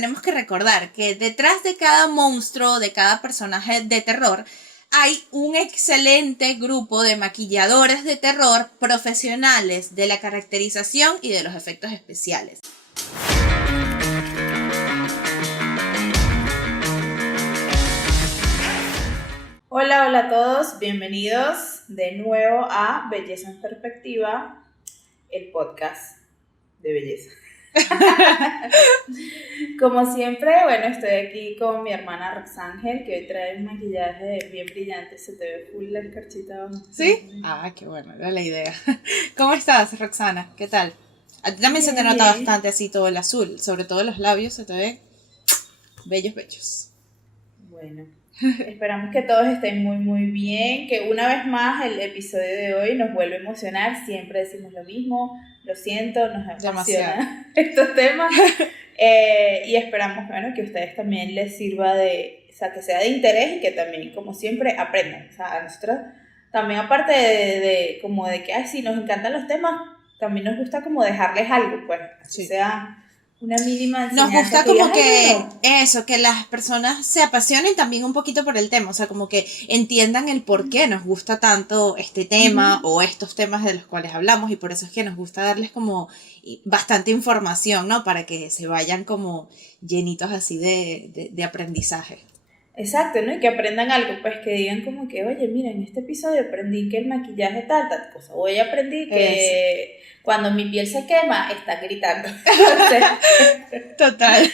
tenemos que recordar que detrás de cada monstruo, de cada personaje de terror, hay un excelente grupo de maquilladores de terror profesionales de la caracterización y de los efectos especiales. Hola a todos, bienvenidos de nuevo a Belleza en Perspectiva, el podcast de belleza. Como siempre, bueno, estoy aquí con mi hermana Roxángel, que hoy trae un maquillaje bien brillante, se te ve full la escarchita. ¿Sí? Ah, qué bueno, era la idea. ¿Cómo estás, Roxana? ¿Qué tal? A ti también Bien, se te nota bien. bastante así todo el azul, sobre todo los labios se te ven bellos. Bueno, esperamos que todos estén muy bien, que una vez más el episodio de hoy nos vuelve a emocionar, siempre decimos lo mismo, lo siento, nos apasiona estos temas y esperamos, bueno, que a ustedes también les sirva o sea, que sea de interés y que también, como siempre, aprendan, o sea, a nosotros también aparte de como de que, ay, sí, nos encantan los temas, también nos gusta como dejarles algo, pues, así sea una mínima enseñanza. Nos gusta que como digas, que bueno, eso, que las personas se apasionen también un poquito por el tema, o sea, como que entiendan el por qué nos gusta tanto este tema o estos temas de los cuales hablamos, y por eso es que nos gusta darles como bastante información, ¿no? Para que se vayan como llenitos así de aprendizaje. exacto, ¿no? Y que aprendan algo, pues que digan como que, oye, mira, en este episodio aprendí que el maquillaje tal cosa, o yo aprendí que cuando mi piel se quema, está gritando. Total.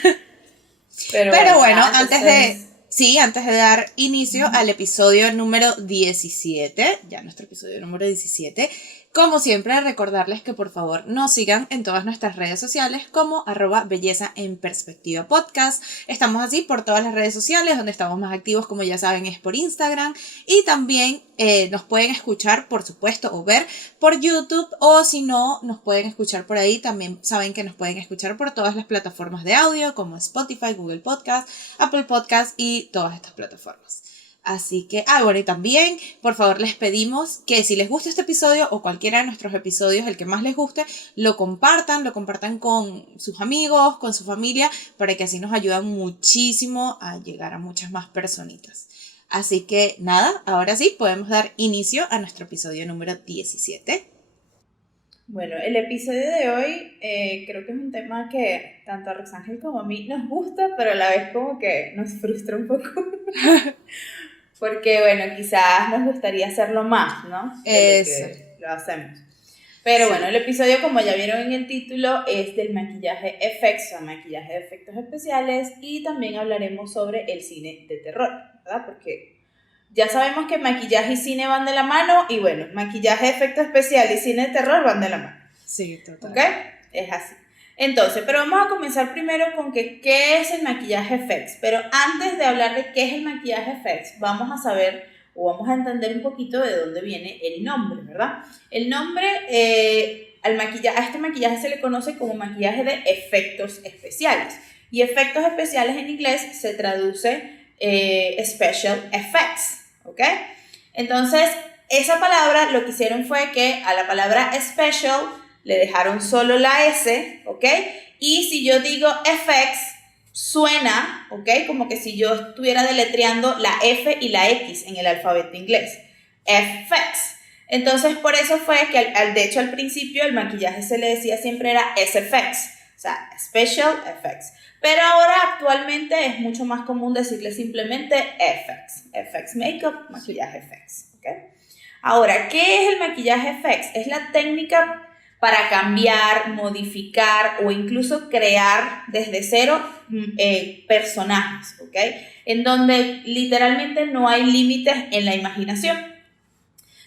Pero bueno, nada, antes de dar inicio al episodio número 17, ya nuestro episodio número 17, como siempre recordarles que por favor nos sigan en todas nuestras redes sociales como @belleza en perspectiva podcast. Estamos así por todas las redes sociales, donde estamos más activos, como ya saben, es por Instagram, y también nos pueden escuchar, por supuesto, o ver por YouTube, o si no, nos pueden escuchar por ahí. También saben que nos pueden escuchar por todas las plataformas de audio como Spotify, Google Podcast, Apple Podcast y todas estas plataformas. Así que, bueno, y también, por favor, les pedimos que si les gusta este episodio o cualquiera de nuestros episodios, el que más les guste, lo compartan con sus amigos, con su familia, para que así nos ayudan muchísimo a llegar a muchas más personitas. Así que, nada, ahora sí, podemos dar inicio a nuestro episodio número 17. Bueno, el episodio de hoy creo que es un tema que tanto a Rosángel como a mí nos gusta, pero a la vez como que nos frustra un poco. Porque, bueno, quizás nos gustaría hacerlo más, ¿no? De lo que lo hacemos. Pero bueno, el episodio, como ya vieron en el título, es del maquillaje effects, o maquillaje de efectos especiales, y también hablaremos sobre el cine de terror, ¿verdad? Porque ya sabemos que maquillaje y cine van de la mano, y bueno, maquillaje de efectos especiales y cine de terror van de la mano. Sí, total. ¿Ok? Es así. Entonces, pero vamos a comenzar primero con qué es el maquillaje effects. Pero antes de hablar de qué es el maquillaje effects, vamos a saber o vamos a entender un poquito de dónde viene el nombre, ¿verdad? El nombre a este maquillaje se le conoce como maquillaje de efectos especiales. Y efectos especiales en inglés se traduce special effects, ¿ok? Entonces, esa palabra lo que hicieron fue que a la palabra special le dejaron solo la S, ¿ok? Y si yo digo effects, suena, ¿ok? Como que si yo estuviera deletreando la F y la X en el alfabeto inglés. Effects. Entonces, por eso fue que, de hecho, al principio el maquillaje se le decía siempre era SFX, o sea, Special Effects. Pero ahora, actualmente, es mucho más común decirle simplemente FX. FX Makeup, maquillaje effects, ¿ok? Ahora, ¿qué es el maquillaje effects? Es la técnica para cambiar, modificar o incluso crear desde cero personajes, ¿ok? En donde literalmente no hay límites en la imaginación.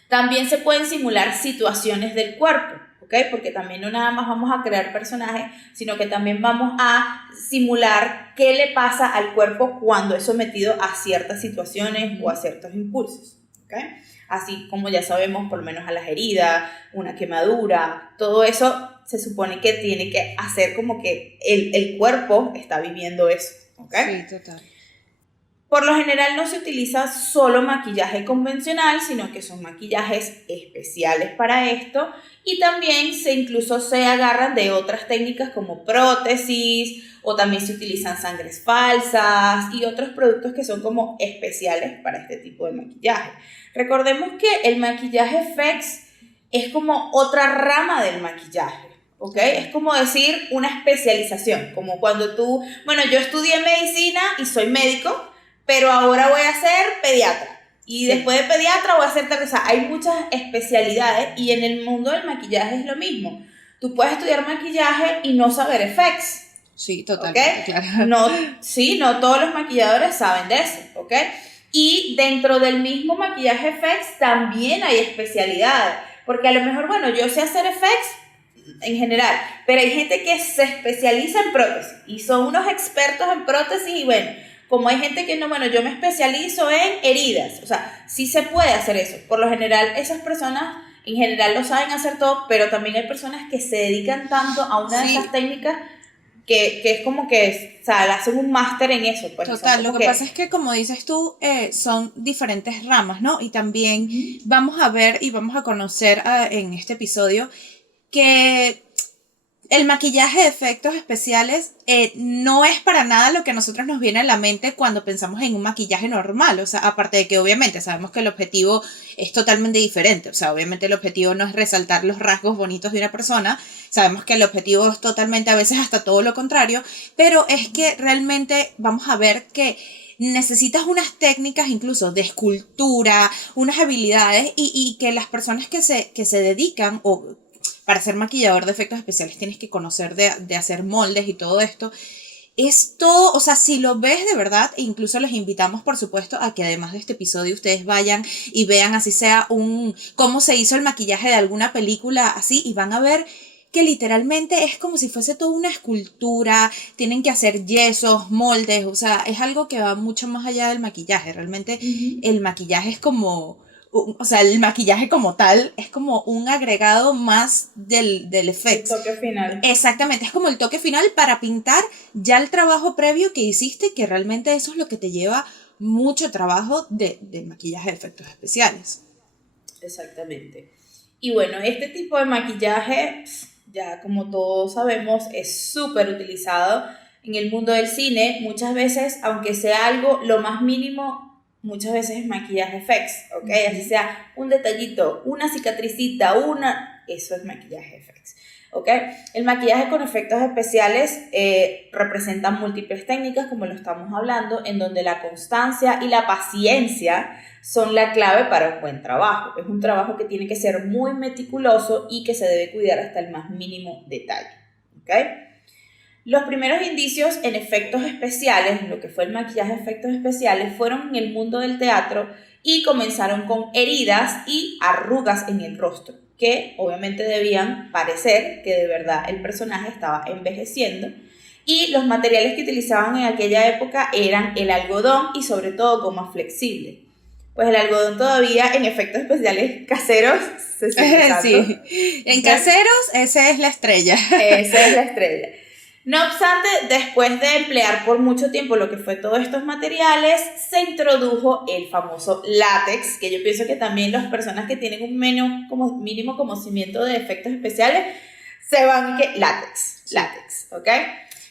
También se pueden simular situaciones del cuerpo, ¿ok? Porque también no nada más vamos a crear personajes, sino que también vamos a simular qué le pasa al cuerpo cuando es sometido a ciertas situaciones o a ciertos impulsos, ¿ok? Así como ya sabemos, por lo menos a las heridas, una quemadura, todo eso se supone que tiene que hacer como que el cuerpo está viviendo eso, ¿ok? Sí, total. Por lo general no se utiliza solo maquillaje convencional, sino que son maquillajes especiales para esto y también incluso se agarran de otras técnicas como prótesis o también se utilizan sangres falsas y otros productos que son como especiales para este tipo de maquillaje. Recordemos que el maquillaje FX es como otra rama del maquillaje. ¿Ok? Es como decir una especialización, como cuando yo estudié medicina y soy médico, pero ahora voy a ser pediatra. Y después de pediatra voy a ser o sea, hay muchas especialidades y en el mundo del maquillaje es lo mismo. Tú puedes estudiar maquillaje y no saber effects. Sí, totalmente, ¿Okay? claro. No todos los maquilladores saben de eso, ¿ok? Y dentro del mismo maquillaje effects también hay especialidades. Porque a lo mejor, yo sé hacer effects en general, pero hay gente que se especializa en prótesis y son unos expertos en prótesis y como hay gente que no, yo me especializo en heridas, o sea, sí se puede hacer eso. Por lo general, esas personas en general lo saben hacer todo, pero también hay personas que se dedican tanto a una de esas técnicas que es como que, o sea, hacen un máster en eso. Pues, total, lo que pasa es que como dices tú, son diferentes ramas, ¿no? Y también vamos a ver y vamos a conocer en este episodio que el maquillaje de efectos especiales no es para nada lo que a nosotros nos viene a la mente cuando pensamos en un maquillaje normal. O sea, aparte de que obviamente sabemos que el objetivo es totalmente diferente. O sea, obviamente el objetivo no es resaltar los rasgos bonitos de una persona. Sabemos que el objetivo es totalmente, a veces hasta todo lo contrario. Pero es que realmente vamos a ver que necesitas unas técnicas incluso de escultura, unas habilidades y que las personas que se dedican o para ser maquillador de efectos especiales tienes que conocer de hacer moldes y todo esto. Esto, o sea, si lo ves de verdad, incluso les invitamos, por supuesto, a que además de este episodio ustedes vayan y vean así sea cómo se hizo el maquillaje de alguna película así y van a ver que literalmente es como si fuese toda una escultura, tienen que hacer yesos, moldes, o sea, es algo que va mucho más allá del maquillaje. Realmente el maquillaje es como... O sea, el maquillaje como tal es como un agregado más del efecto. El toque final. Exactamente, es como el toque final para pintar ya el trabajo previo que hiciste, que realmente eso es lo que te lleva mucho trabajo de maquillaje de efectos especiales. Exactamente. Y este tipo de maquillaje, ya como todos sabemos, es súper utilizado en el mundo del cine. Muchas veces, aunque sea algo lo más mínimo, muchas veces es maquillaje effects, ¿ok? Así sea un detallito, una cicatricita, eso es maquillaje effects, ¿ok? El maquillaje con efectos especiales representa múltiples técnicas, como lo estamos hablando, en donde la constancia y la paciencia son la clave para un buen trabajo. Es un trabajo que tiene que ser muy meticuloso y que se debe cuidar hasta el más mínimo detalle, ¿ok? Los primeros indicios en efectos especiales, lo que fue el maquillaje de efectos especiales, fueron en el mundo del teatro y comenzaron con heridas y arrugas en el rostro, que obviamente debían parecer que de verdad el personaje estaba envejeciendo. Y los materiales que utilizaban en aquella época eran el algodón y sobre todo goma flexible. Pues el algodón todavía en efectos especiales caseros se sigue usando. Sí, en caseros esa es la estrella. Esa es la estrella. No obstante, después de emplear por mucho tiempo lo que fue todos estos materiales, se introdujo el famoso látex, que yo pienso que también las personas que tienen un mínimo conocimiento de efectos especiales se van que látex, ¿ok?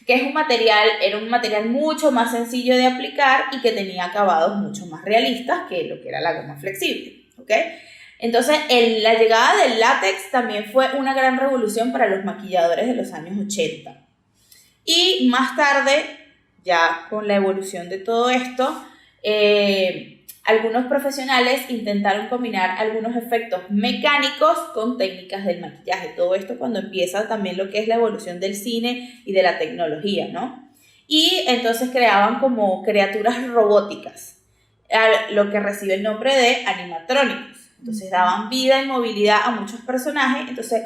Que era un material mucho más sencillo de aplicar y que tenía acabados mucho más realistas que lo que era la goma flexible, ¿ok? Entonces, la llegada del látex también fue una gran revolución para los maquilladores de los años 80. Y más tarde, ya con la evolución de todo esto, algunos profesionales intentaron combinar algunos efectos mecánicos con técnicas del maquillaje. Todo esto cuando empieza también lo que es la evolución del cine y de la tecnología, ¿no? Y entonces creaban como criaturas robóticas, lo que recibe el nombre de animatrónicos. Entonces daban vida y movilidad a muchos personajes. Entonces,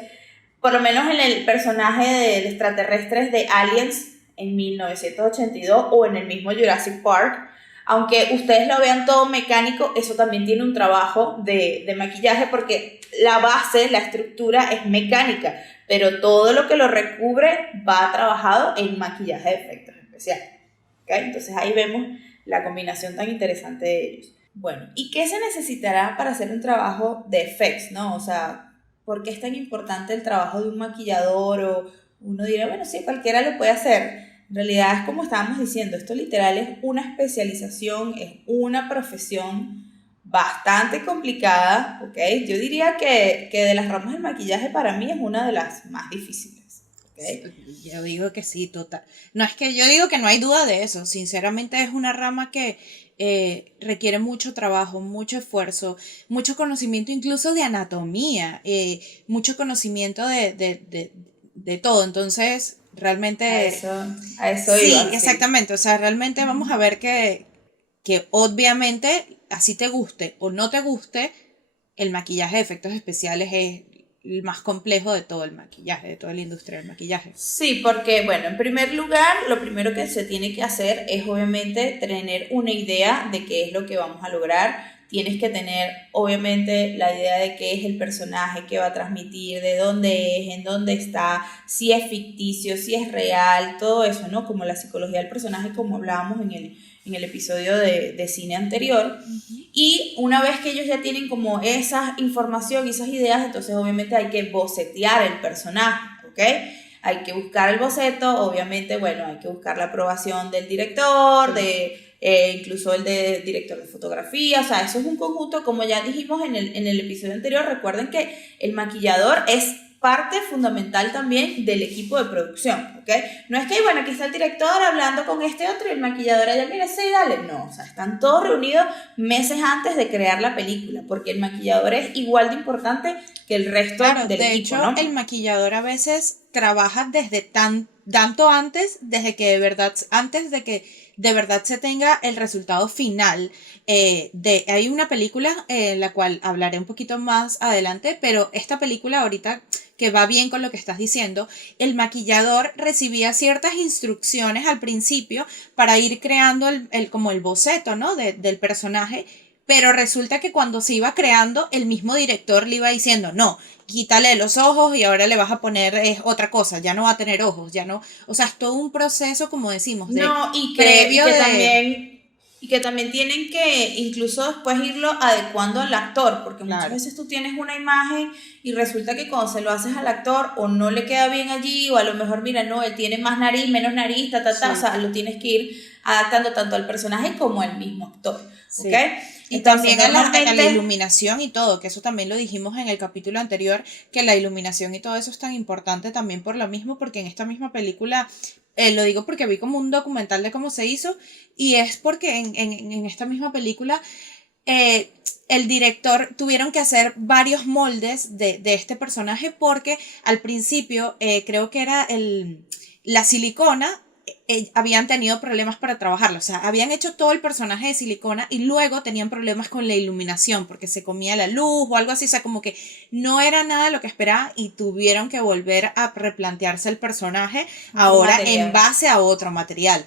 por lo menos en el personaje de extraterrestres de Aliens en 1982 o en el mismo Jurassic Park, aunque ustedes lo vean todo mecánico, eso también tiene un trabajo de maquillaje porque la base, la estructura es mecánica, pero todo lo que lo recubre va trabajado en maquillaje de efectos especiales. ¿Okay? Entonces ahí vemos la combinación tan interesante de ellos. Bueno, ¿y qué se necesitará para hacer un trabajo de effects, no? O sea, ¿por qué es tan importante el trabajo de un maquillador? O uno dirá, bueno, sí, cualquiera lo puede hacer. En realidad es como estábamos diciendo, esto literal es una especialización, es una profesión bastante complicada, ¿ok? Yo diría que de las ramas del maquillaje para mí es una de las más difíciles, ¿ok? Yo digo que sí, total. No es que yo digo que no hay duda de eso. Sinceramente es una rama que requiere mucho trabajo, mucho esfuerzo, mucho conocimiento incluso de anatomía, mucho conocimiento de todo. Entonces, realmente... A eso Sí, iba, sí. exactamente. O sea, realmente vamos a ver que obviamente, así te guste o no te guste, el maquillaje de efectos especiales es el más complejo de todo el maquillaje, de toda la industria del maquillaje. Sí, porque, bueno, en primer lugar, lo primero que se tiene que hacer es obviamente tener una idea de qué es lo que vamos a lograr. Tienes que tener, obviamente, la idea de qué es el personaje que va a transmitir, de dónde es, en dónde está, si es ficticio, si es real, todo eso, ¿no? Como la psicología del personaje, como hablábamos en el episodio de cine anterior. Y una vez que ellos ya tienen como esa información y esas ideas, entonces obviamente hay que bocetear el personaje, ¿ok? Hay que buscar el boceto, obviamente, bueno, hay que buscar la aprobación del director, incluso el de director de fotografía, o sea, eso es un conjunto, como ya dijimos en el episodio anterior, recuerden que el maquillador es parte fundamental también del equipo de producción, ¿ok? No es que, bueno, aquí está el director hablando con este otro y el maquillador allá, mira, sí, dale, no, o sea, están todos reunidos meses antes de crear la película, porque el maquillador es igual de importante que el resto Claro, del de equipo, hecho, el ¿no? maquillador a veces trabaja desde tanto antes, desde que de verdad, antes de que de verdad se tenga el resultado final. Hay una película en la cual hablaré un poquito más adelante, pero esta película ahorita que va bien con lo que estás diciendo, el maquillador recibía ciertas instrucciones al principio para ir creando como el boceto, ¿no? Del personaje, pero resulta que cuando se iba creando, el mismo director le iba diciendo, no, quítale los ojos y ahora le vas a poner otra cosa, ya no va a tener ojos, ya no, o sea, es todo un proceso, como decimos, de No, previo de... y que también tienen que incluso después irlo adecuando al actor, porque muchas Claro, veces tú tienes una imagen y resulta que cuando se lo haces al actor o no le queda bien allí, o a lo mejor, mira, no, él tiene más nariz, menos nariz, o sí, sea, lo tienes que ir adaptando tanto al personaje como al mismo actor, ¿ok? sí. Y Entonces, también a la normalmente, iluminación y todo, que eso también lo dijimos en el capítulo anterior, que la iluminación y todo eso es tan importante también por lo mismo, porque en esta misma película, lo digo porque vi como un documental de cómo se hizo, y es porque en esta misma película eh, el director tuvieron que hacer varios moldes de este personaje porque al principio creo que era la silicona, habían tenido problemas para trabajarlo, o sea, habían hecho todo el personaje de silicona y luego tenían problemas con la iluminación porque se comía la luz o algo así, o sea, como que no era nada lo que esperaba y tuvieron que volver a replantearse el personaje otro ahora en material. base a otro material.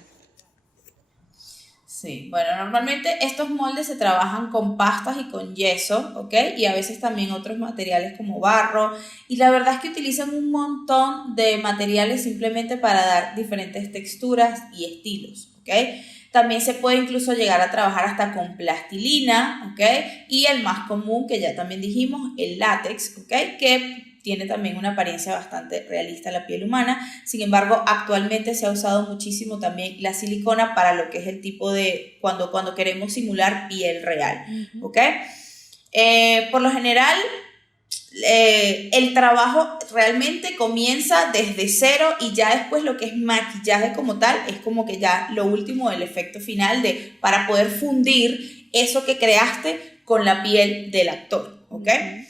Sí, bueno, normalmente estos moldes se trabajan con pastas y con yeso, ¿ok? Y a veces también otros materiales como barro. Y la verdad es que utilizan un montón de materiales simplemente para dar diferentes texturas y estilos, ¿ok? También se puede incluso llegar a trabajar hasta con plastilina, ¿ok? Y el más común, que ya también dijimos, el látex, ¿ok? Que tiene también una apariencia bastante realista a la piel humana. Sin embargo, actualmente se ha usado muchísimo también la silicona para lo que es el tipo de cuando queremos simular piel real, Ujú. ¿ok? Por lo general, el trabajo realmente comienza desde cero y ya después lo que es maquillaje como tal es como que ya lo último del efecto final de para poder fundir eso que creaste con la piel del actor, ¿ok? Ujú.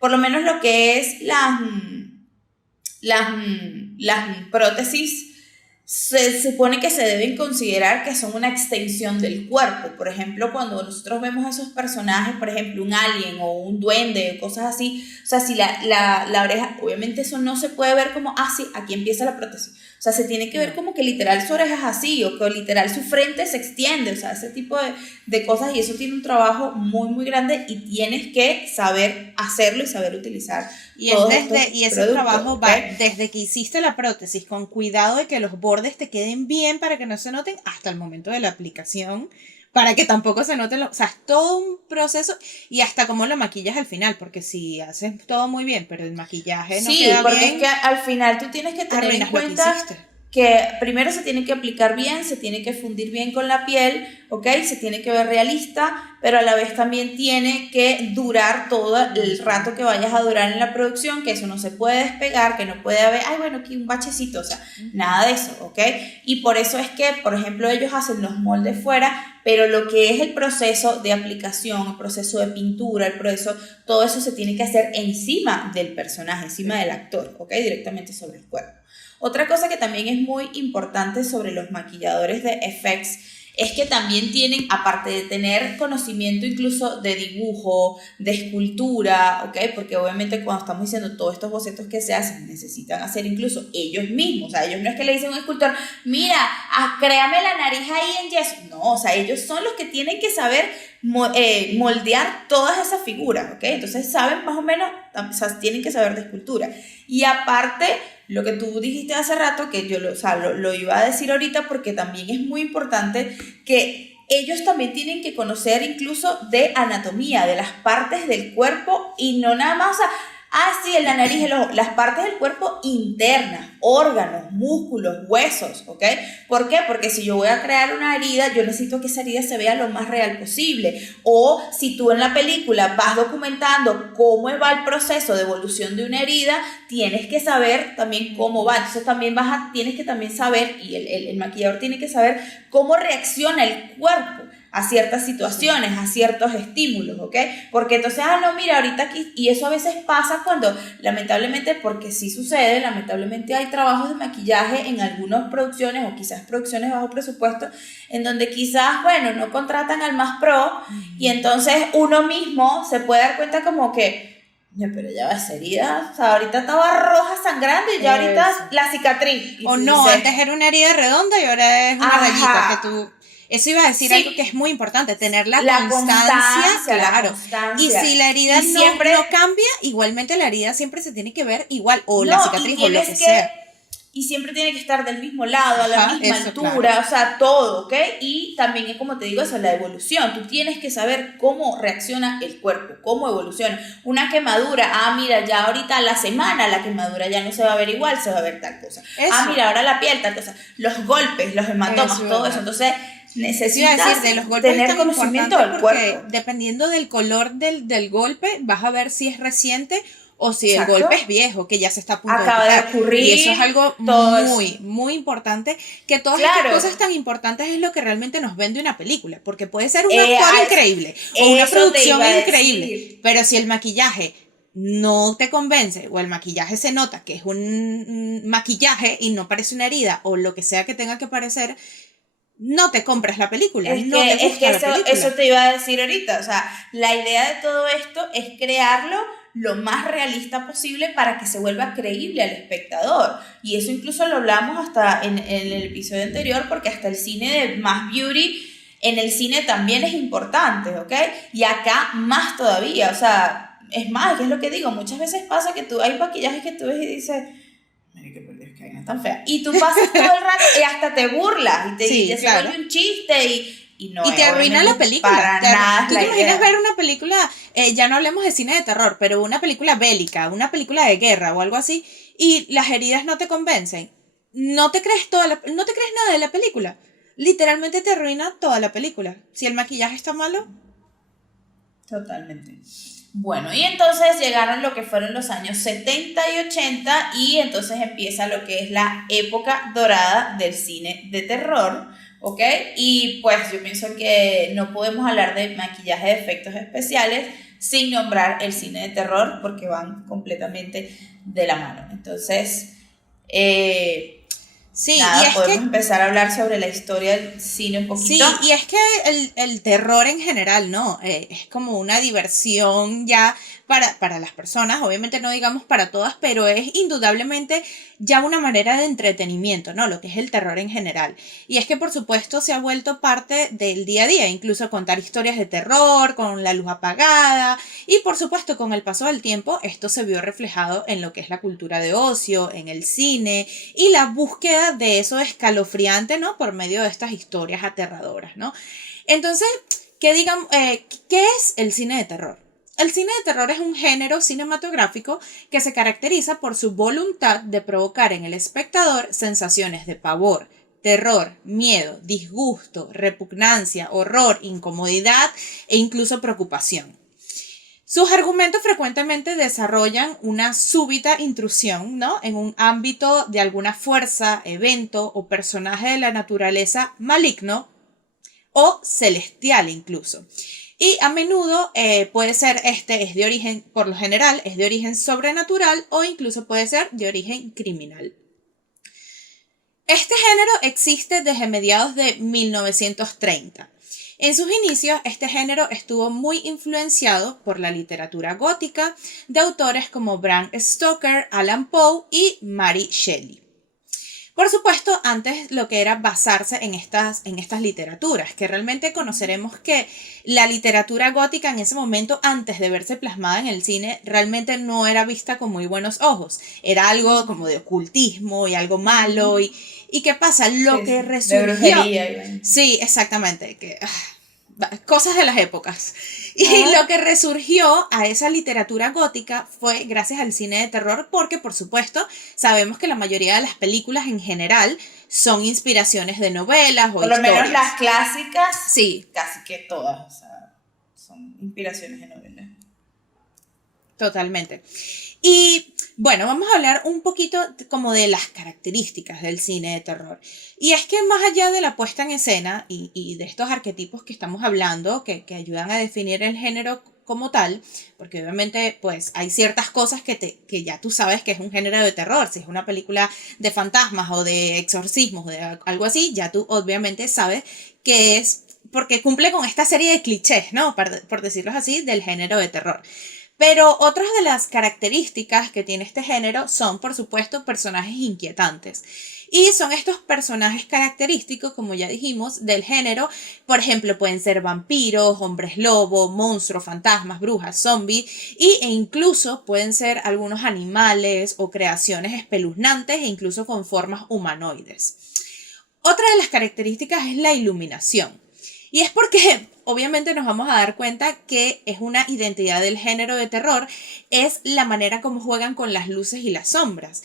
Por lo menos lo que es las, las prótesis se supone que se deben considerar que son una extensión del cuerpo. Por ejemplo, cuando nosotros vemos a esos personajes, por ejemplo, un alien o un duende o cosas así, o sea, si la oreja, obviamente eso no se puede ver como, ah, sí, aquí empieza la prótesis. O sea, se tiene que ver como que literal su oreja es así, o que literal su frente se extiende, o sea, ese tipo de cosas, y eso tiene un trabajo muy, muy grande y tienes que saber hacerlo y saber utilizar todos estos Y ese productos, trabajo va ¿ok? desde que hiciste la prótesis con cuidado de que los bordes te queden bien para que no se noten hasta el momento de la aplicación, para que tampoco se noten, o sea, es todo un proceso y hasta cómo lo maquillas al final, porque si haces todo muy bien, pero el maquillaje no Sí, queda porque bien, es que al final tú tienes que tener en arruinas lo que cuenta hiciste. que primero se tiene que aplicar bien, se tiene que fundir bien con la piel, ¿ok? Se tiene que ver realista, pero a la vez también tiene que durar todo el rato que vayas a durar en la producción, que eso no se puede despegar, que no puede haber, ay, bueno, aquí un bachecito, o sea, nada de eso, ¿ok? Y por eso es que, por ejemplo, ellos hacen los moldes fuera, pero lo que es el proceso de aplicación, el proceso de pintura, el proceso, todo eso se tiene que hacer encima del personaje, encima del actor, ¿ok? Directamente sobre el cuerpo. Otra cosa que también es muy importante sobre los maquilladores de FX es que también tienen, aparte de tener conocimiento incluso de dibujo, de escultura, ¿ok? Porque obviamente cuando estamos diciendo todos estos bocetos que se hacen, necesitan hacer incluso ellos mismos, o sea, ellos no es que le dicen a un escultor, mira, créame la nariz ahí en yeso, no, o sea, ellos son los que tienen que saber moldear todas esas figuras, ¿ok? Entonces saben más o menos, o sea, tienen que saber de escultura. Y aparte, lo que tú dijiste hace rato, que yo lo iba a decir ahorita porque también es muy importante que ellos también tienen que conocer incluso de anatomía, de las partes del cuerpo y no nada más, o sea, sí, en la nariz, el ojo, las partes del cuerpo internas, órganos, músculos, huesos, ¿ok? ¿Por qué? Porque si yo voy a crear una herida, yo necesito que esa herida se vea lo más real posible. O si tú en la película vas documentando cómo va el proceso de evolución de una herida, tienes que saber también cómo va. Entonces también tienes que también saber, y el maquillador tiene que saber cómo reacciona el cuerpo a ciertas situaciones, a ciertos estímulos, ¿ok? Porque entonces, no, mira, ahorita aquí, y eso a veces pasa cuando, lamentablemente, porque sí sucede, lamentablemente hay trabajos de maquillaje en algunas producciones, o quizás producciones bajo presupuesto, en donde quizás, bueno, no contratan al más pro, y entonces uno mismo se puede dar cuenta como que, pero ya va a ser herida, o sea, ahorita estaba roja sangrando y ya ahorita la cicatriz. O no, dices, antes era una herida redonda y ahora es una rayita que tú... Eso iba a decir algo que es muy importante, tener la constancia, claro. Y si la herida no cambia, igualmente la herida siempre se tiene que ver igual, o la cicatriz o lo que sea. Y siempre tiene que estar del mismo lado, a la misma altura, claro. O sea, todo, ¿ok? Y también es como te digo, eso es la evolución. Tú tienes que saber cómo reacciona el cuerpo, cómo evoluciona. Una quemadura, mira, ya ahorita a la semana la quemadura ya no se va a ver igual, se va a ver tal cosa. Mira, ahora la piel, tal cosa. Los golpes, los hematomas, todo eso. Entonces, necesitas de los golpes tener conocimiento del cuerpo. Dependiendo del color del golpe, vas a ver si es reciente o si el golpe es viejo, que ya se está a punto de ocurrir. Y eso es algo muy importante, que todas estas cosas tan importantes es lo que realmente nos vende una película, porque puede ser un actor increíble o una producción increíble, pero si el maquillaje no te convence o el maquillaje se nota que es un maquillaje y no parece una herida o lo que sea que tenga que parecer, no te compras la película. Eso te iba a decir ahorita. O sea, la idea de todo esto es crearlo lo más realista posible para que se vuelva creíble al espectador. Y eso incluso lo hablamos hasta en el episodio anterior, porque hasta el cine de Mass Beauty, en el cine también es importante, ¿ok? Y acá más todavía. O sea, es más, que es lo que digo, muchas veces pasa que hay maquillajes que tú ves y dices... que no es tan fea. Y tú pasas todo el rato y hasta te burlas y se vuelve un chiste y no. Y te arruina la película. Para nada. ¿Tú te imaginas ver una película, ya no hablemos de cine de terror, pero una película bélica, una película de guerra o algo así, y las heridas no te convencen? No te crees nada de la película. Literalmente te arruina toda la película. Si el maquillaje está malo. Totalmente. Bueno, y entonces llegaron lo que fueron los años 70 y 80 y entonces empieza lo que es la época dorada del cine de terror, ¿ok? Y pues yo pienso que no podemos hablar de maquillaje de efectos especiales sin nombrar el cine de terror porque van completamente de la mano. Entonces, podemos empezar a hablar sobre la historia del cine un poquito. Sí, y es que el terror en general, ¿no? Es como una diversión ya para las personas, obviamente no digamos para todas, pero es indudablemente ya una manera de entretenimiento, ¿no? Lo que es el terror en general. Y es que por supuesto se ha vuelto parte del día a día, incluso contar historias de terror, con la luz apagada, y por supuesto con el paso del tiempo esto se vio reflejado en lo que es la cultura de ocio, en el cine, y la búsqueda de eso escalofriante, ¿no? Por medio de estas historias aterradoras, ¿no? Entonces, ¿qué es el cine de terror? El cine de terror es un género cinematográfico que se caracteriza por su voluntad de provocar en el espectador sensaciones de pavor, terror, miedo, disgusto, repugnancia, horror, incomodidad e incluso preocupación. Sus argumentos frecuentemente desarrollan una súbita intrusión, ¿no? En un ámbito de alguna fuerza, evento o personaje de la naturaleza maligno o celestial incluso. Y a menudo puede ser es de origen, por lo general, es de origen sobrenatural o incluso puede ser de origen criminal. Este género existe desde mediados de 1930. En sus inicios, este género estuvo muy influenciado por la literatura gótica de autores como Bram Stoker, Alan Poe y Mary Shelley. Por supuesto, antes lo que era basarse en estas literaturas, que realmente conoceremos que la literatura gótica en ese momento, antes de verse plasmada en el cine, realmente no era vista con muy buenos ojos. Era algo como de ocultismo y algo malo. ¿Y qué pasa? Lo que resurgió... De brujería. Sí, exactamente. Cosas de las épocas. Y lo que resurgió a esa literatura gótica fue gracias al cine de terror, porque por supuesto sabemos que la mayoría de las películas en general son inspiraciones de novelas o historias. Por lo menos las clásicas, sí, casi que todas, o sea, son inspiraciones de novelas. Totalmente. Y bueno, vamos a hablar un poquito como de las características del cine de terror. Y es que más allá de la puesta en escena y de estos arquetipos que estamos hablando, que ayudan a definir el género como tal, porque obviamente pues hay ciertas cosas que ya tú sabes que es un género de terror. Si es una película de fantasmas o de exorcismos o de algo así, ya tú obviamente sabes que es porque cumple con esta serie de clichés, ¿no? Por decirlo así, del género de terror. Pero otras de las características que tiene este género son, por supuesto, personajes inquietantes. Y son estos personajes característicos, como ya dijimos, del género. Por ejemplo, pueden ser vampiros, hombres lobo, monstruos, fantasmas, brujas, zombies. E incluso pueden ser algunos animales o creaciones espeluznantes e incluso con formas humanoides. Otra de las características es la iluminación. Y es porque obviamente nos vamos a dar cuenta que es una identidad del género de terror, es la manera como juegan con las luces y las sombras,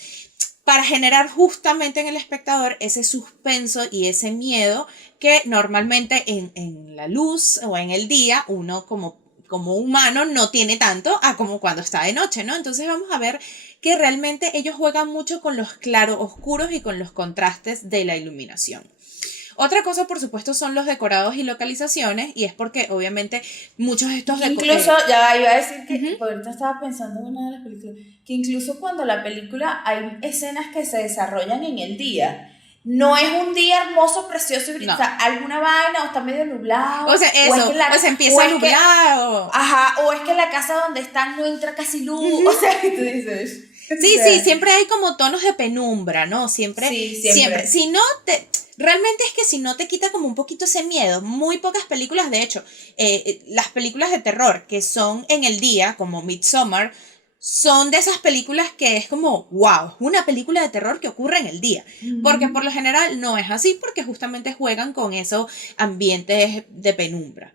para generar justamente en el espectador ese suspenso y ese miedo que normalmente en la luz o en el día uno como humano no tiene tanto a como cuando está de noche, ¿no? Entonces vamos a ver que realmente ellos juegan mucho con los claroscuros y con los contrastes de la iluminación. Otra cosa, por supuesto, son los decorados y localizaciones, y es porque, obviamente, muchos de estos incluso, ya iba a decir que, ahorita estaba pensando en una de las películas, que incluso cuando la película hay escenas que se desarrollan en el día, no es un día hermoso, precioso, y no. O sea, alguna vaina, o está medio nublado. O sea, eso, o se empieza a nublar. O es que la casa donde están no entra casi luz, o sea, tú dices... Sí, sí, siempre hay como tonos de penumbra, ¿no? Siempre. Si no realmente es que si no te quita como un poquito ese miedo, muy pocas películas, de hecho, las películas de terror que son en el día, como Midsommar, son de esas películas que es como, wow, una película de terror que ocurre en el día. Porque por lo general no es así, porque justamente juegan con esos ambientes de penumbra.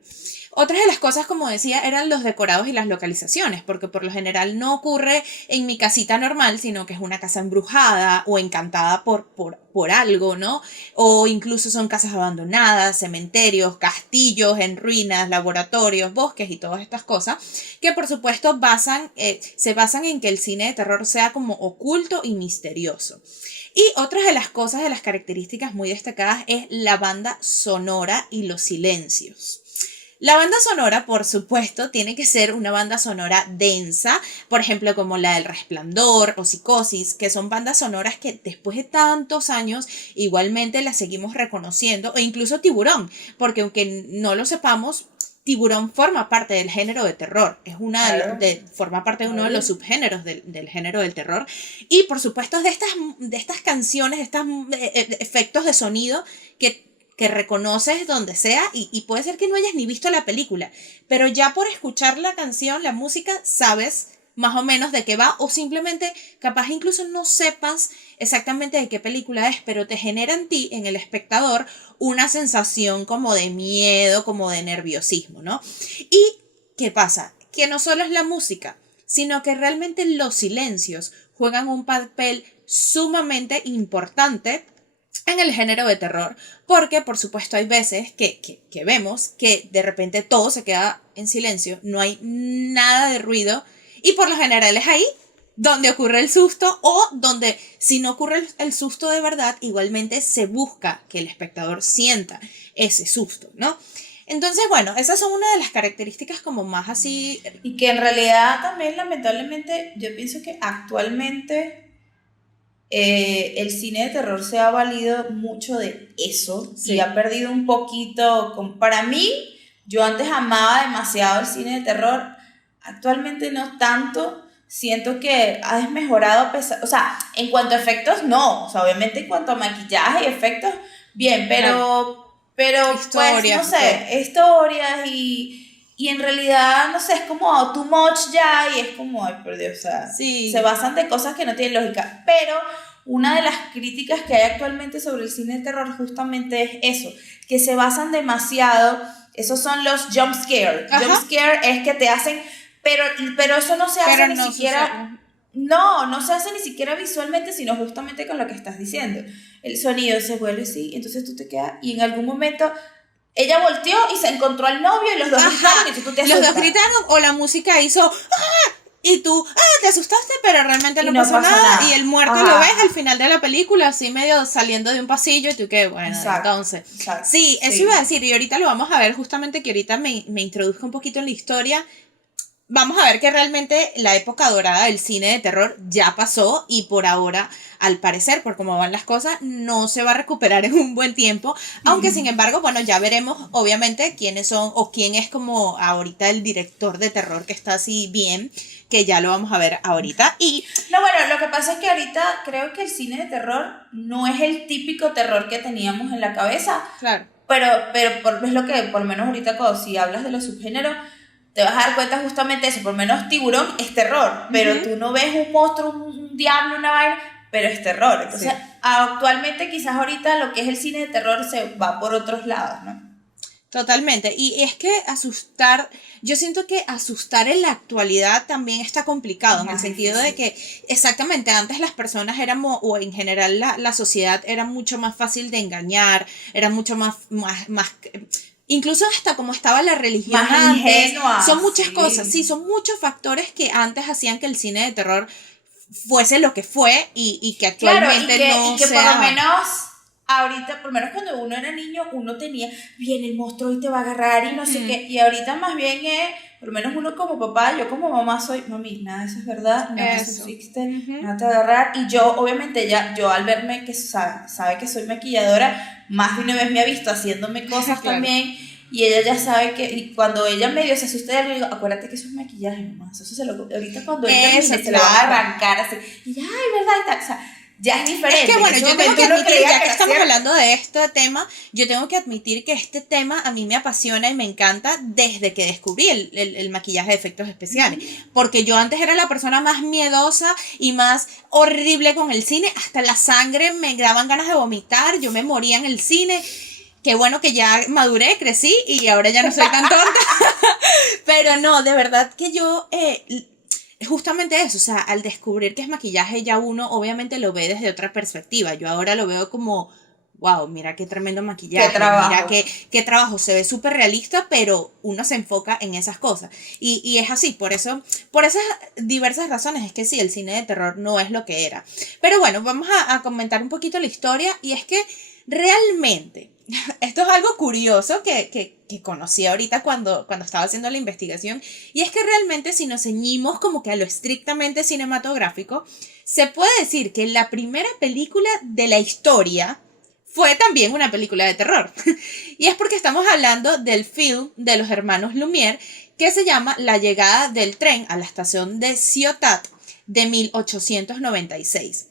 Otras de las cosas, como decía, eran los decorados y las localizaciones, porque por lo general no ocurre en mi casita normal, sino que es una casa embrujada o encantada por algo, ¿no? O incluso son casas abandonadas, cementerios, castillos en ruinas, laboratorios, bosques y todas estas cosas, que por supuesto se basan en que el cine de terror sea como oculto y misterioso. Y otras de las cosas, de las características muy destacadas, es la banda sonora y los silencios. La banda sonora, por supuesto, tiene que ser una banda sonora densa, por ejemplo, como la del Resplandor o Psicosis, que son bandas sonoras que después de tantos años igualmente las seguimos reconociendo, o incluso Tiburón, porque aunque no lo sepamos, Tiburón forma parte del género de terror, es Claro. forma parte de uno de los subgéneros del género del terror, y por supuesto de estas canciones, de estos efectos de sonido que reconoces donde sea, y puede ser que no hayas ni visto la película, pero ya por escuchar la canción, la música, sabes más o menos de qué va, o simplemente capaz incluso no sepas exactamente de qué película es, pero te genera en ti, en el espectador, una sensación como de miedo, como de nerviosismo, ¿no? ¿Y qué pasa? Que no solo es la música, sino que realmente los silencios juegan un papel sumamente importante en el género de terror, porque por supuesto hay veces que vemos que de repente todo se queda en silencio, no hay nada de ruido, y por lo general es ahí donde ocurre el susto, o donde si no ocurre el susto de verdad, igualmente se busca que el espectador sienta ese susto, ¿no? Entonces, bueno, esas son una de las características como más así. Y que en realidad también, lamentablemente, yo pienso que actualmente el cine de terror se ha valido mucho de eso Sí. y ha perdido un poquito. Para mí, yo antes amaba demasiado el cine de terror, actualmente no tanto. Siento que ha desmejorado, o sea, en cuanto a efectos, no. O sea, obviamente en cuanto a maquillaje y efectos, bien, pero Historias, pues, no sé, historias y en realidad, no sé, es como too much ya y es como, ay, por Dios, o sea, Sí. se basan de cosas que no tienen lógica. Pero una de las críticas que hay actualmente sobre el cine de terror justamente es eso, que se basan demasiado, esos son los jump scare. Ajá. Jump scare es que te hacen, pero eso no se hace Pero ni no siquiera... sucede. No se hace ni siquiera visualmente, sino justamente con lo que estás diciendo. El sonido se vuelve así, entonces tú te quedas y en algún momento ella volteó y se encontró al novio y los dos gritaron y tú te asustas. Los dos gritaron o la música hizo ¡ah! Y tú, te asustaste, pero realmente no pasó nada. Y el muerto lo ves al final de la película, así medio saliendo de un pasillo, y tú que, bueno, Exacto, entonces. exacto, Sí, eso iba a decir, y ahorita lo vamos a ver, justamente que ahorita me introduzca un poquito en la historia. Vamos a ver que realmente la época dorada del cine de terror ya pasó, y por ahora, al parecer, por cómo van las cosas, no se va a recuperar en un buen tiempo, aunque sin embargo, bueno, ya veremos obviamente quiénes son o quién es como ahorita el director de terror que está así bien, que ya lo vamos a ver ahorita. Y no, bueno, lo que pasa es que ahorita creo que el cine de terror no es el típico terror que teníamos en la cabeza, claro, pero es lo que por lo menos ahorita si hablas de los subgéneros te vas a dar cuenta justamente de eso. Por lo menos Tiburón es terror, pero tú no ves un monstruo, un diablo, una vaina, pero es terror. Entonces, actualmente quizás ahorita lo que es el cine de terror se va por otros lados, ¿no? totalmente. Y es que yo siento que asustar en la actualidad también está complicado, en el sentido de que, exactamente, antes las personas éramos, o en general la sociedad era mucho más fácil de engañar, era mucho más incluso hasta como estaba la religión Más antes, ingenua, son muchas sí. cosas, sí, son muchos factores que antes hacían que el cine de terror fuese lo que fue, y que actualmente claro, y que sea... por lo menos ahorita, por lo menos cuando uno era niño, uno tenía, viene el monstruo y te va a agarrar y no sé qué, y ahorita más bien es, por lo menos uno como papá, yo como mamá soy, mami, nada de eso es verdad, nada de eso existe, nada te va a agarrar, y yo obviamente yo al verme que sabe que soy maquilladora, más de una vez me ha visto haciéndome cosas Claro. también, y ella ya sabe que, y cuando ella medio se asusta, yo le digo, acuérdate que eso es maquillaje, mamá, eso se lo, ahorita cuando él termine, se lo van a arrancar así, y ya, ay, verdad, y tal, o sea, ya es diferente. Es que bueno, yo tengo que uno admitir, creía ya que era estamos cierto. hablando de este tema, yo tengo que admitir que este tema a mí me apasiona y me encanta desde que descubrí el maquillaje de efectos especiales. Porque yo antes era la persona más miedosa y más horrible con el cine, hasta la sangre me daban ganas de vomitar, yo me moría en el cine. Qué bueno que ya maduré, crecí y ahora ya no soy tan tonta. Pero no, de verdad que yo... justamente eso, o sea, al descubrir que es maquillaje ya uno obviamente lo ve desde otra perspectiva. Yo ahora lo veo como, wow, mira qué tremendo maquillaje, Qué trabajo. mira qué trabajo, se ve súper realista, pero uno se enfoca en esas cosas. Y es así, por esas diversas razones es que sí, el cine de terror no es lo que era. Pero bueno, vamos a comentar un poquito la historia, y es que realmente... Esto es algo curioso que conocí ahorita cuando estaba haciendo la investigación, y es que realmente si nos ceñimos como que a lo estrictamente cinematográfico, se puede decir que la primera película de la historia fue también una película de terror. Y es porque estamos hablando del film de los hermanos Lumière que se llama La llegada del tren a la estación de Ciotat de 1896.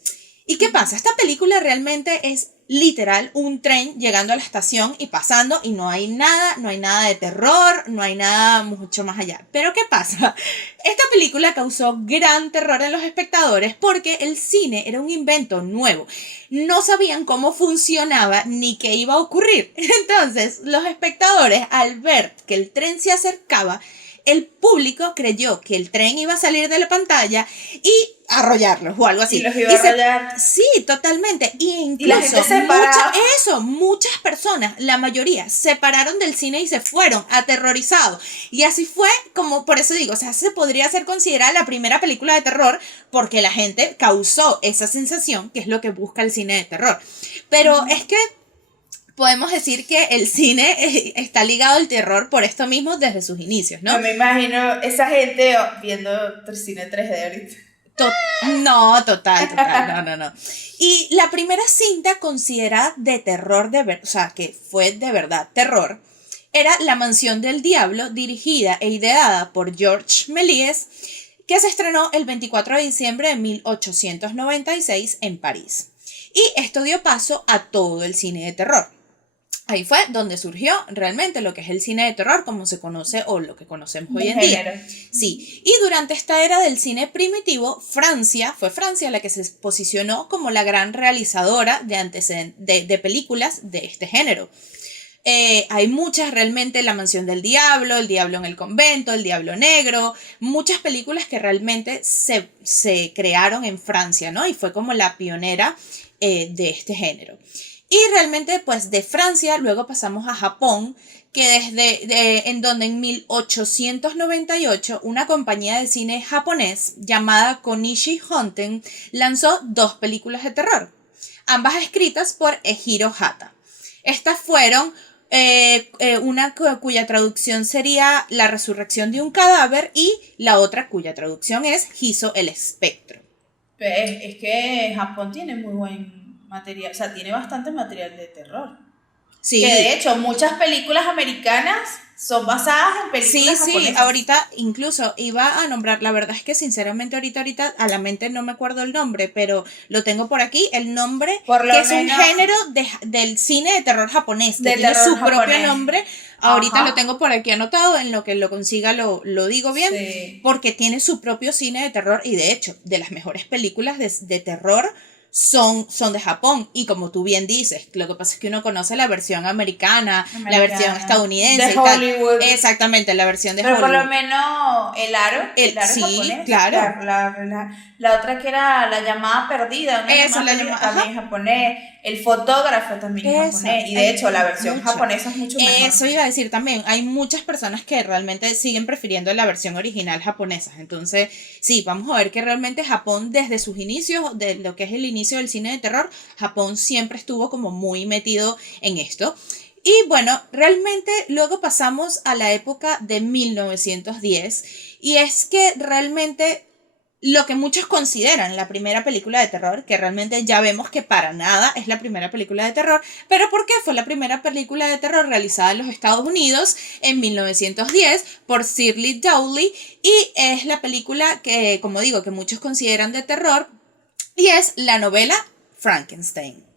¿Y qué pasa? Esta película realmente es literal un tren llegando a la estación y pasando y no hay nada de terror, no hay nada mucho más allá. Pero ¿qué pasa? Esta película causó gran terror en los espectadores porque el cine era un invento nuevo. No sabían cómo funcionaba ni qué iba a ocurrir. Entonces, los espectadores, al ver que el tren se acercaba, el público creyó que el tren iba a salir de la pantalla y arrollarlos o algo así. Y los iba a arrollar. Sí, totalmente. Y incluso Y la gente se paraba. muchas personas, la mayoría, se pararon del cine y se fueron aterrorizados. Y así fue como, por eso digo, o sea, se podría ser considerada la primera película de terror porque la gente causó esa sensación, que es lo que busca el cine de terror. Pero es que podemos decir que el cine está ligado al terror por esto mismo desde sus inicios, ¿no? No me imagino esa gente viendo cine 3D ahorita. No, total, no. Y la primera cinta considerada de terror, o sea, que fue de verdad terror, era La mansión del diablo, dirigida e ideada por Georges Méliès, que se estrenó el 24 de diciembre de 1896 en París. Y esto dio paso a todo el cine de terror. Ahí fue donde surgió realmente lo que es el cine de terror, como se conoce o lo que conocemos hoy en día. Sí, y durante esta era del cine primitivo, fue Francia la que se posicionó como la gran realizadora de películas de este género. Hay muchas realmente, La mansión del diablo, El diablo en el convento, El diablo negro, muchas películas que realmente se crearon en Francia, ¿no? Y fue como la pionera de este género. Y realmente, pues de Francia luego pasamos a Japón, que en donde en 1898 una compañía de cine japonés llamada Konishi Honten lanzó 2 películas de terror, ambas escritas por Ejiro Hata. Estas fueron una cuya traducción sería La resurrección de un cadáver y la otra cuya traducción es Hizo el espectro. Es que Japón tiene muy buen material, o sea, tiene bastante material de terror. Sí. Que de hecho muchas películas americanas son basadas en películas japonesas. Sí, ahorita incluso iba a nombrar, la verdad es que sinceramente ahorita a la mente no me acuerdo el nombre, pero lo tengo por aquí, el nombre, que es un género del cine de terror japonés, que tiene su propio nombre. Ahorita lo tengo por aquí anotado, en lo que lo consiga lo digo bien, sí. Porque tiene su propio cine de terror y de hecho, de las mejores películas de terror son de Japón, y como tú bien dices, lo que pasa es que uno conoce la versión americana, la versión estadounidense de Hollywood. Exactamente, la versión de Pero Hollywood. Pero por lo menos el aro sí, japonés. Claro. La otra que era La llamada perdida, también japonés. El fotógrafo también es japonés. Y de hecho la versión japonesa es mucho mejor. Eso iba a decir también. Hay muchas personas que realmente siguen prefiriendo la versión original japonesa. Entonces, sí, vamos a ver que realmente Japón, desde sus inicios, de lo que es el inicio del cine de terror, Japón siempre estuvo como muy metido en esto. Y bueno, realmente luego pasamos a la época de 1910. Y es que realmente lo que muchos consideran la primera película de terror, que realmente ya vemos que para nada es la primera película de terror, pero ¿por qué? Fue la primera película de terror realizada en los Estados Unidos en 1910 por Shirley Dowley, y es la película que, como digo, que muchos consideran de terror, y es la novela Frankenstein.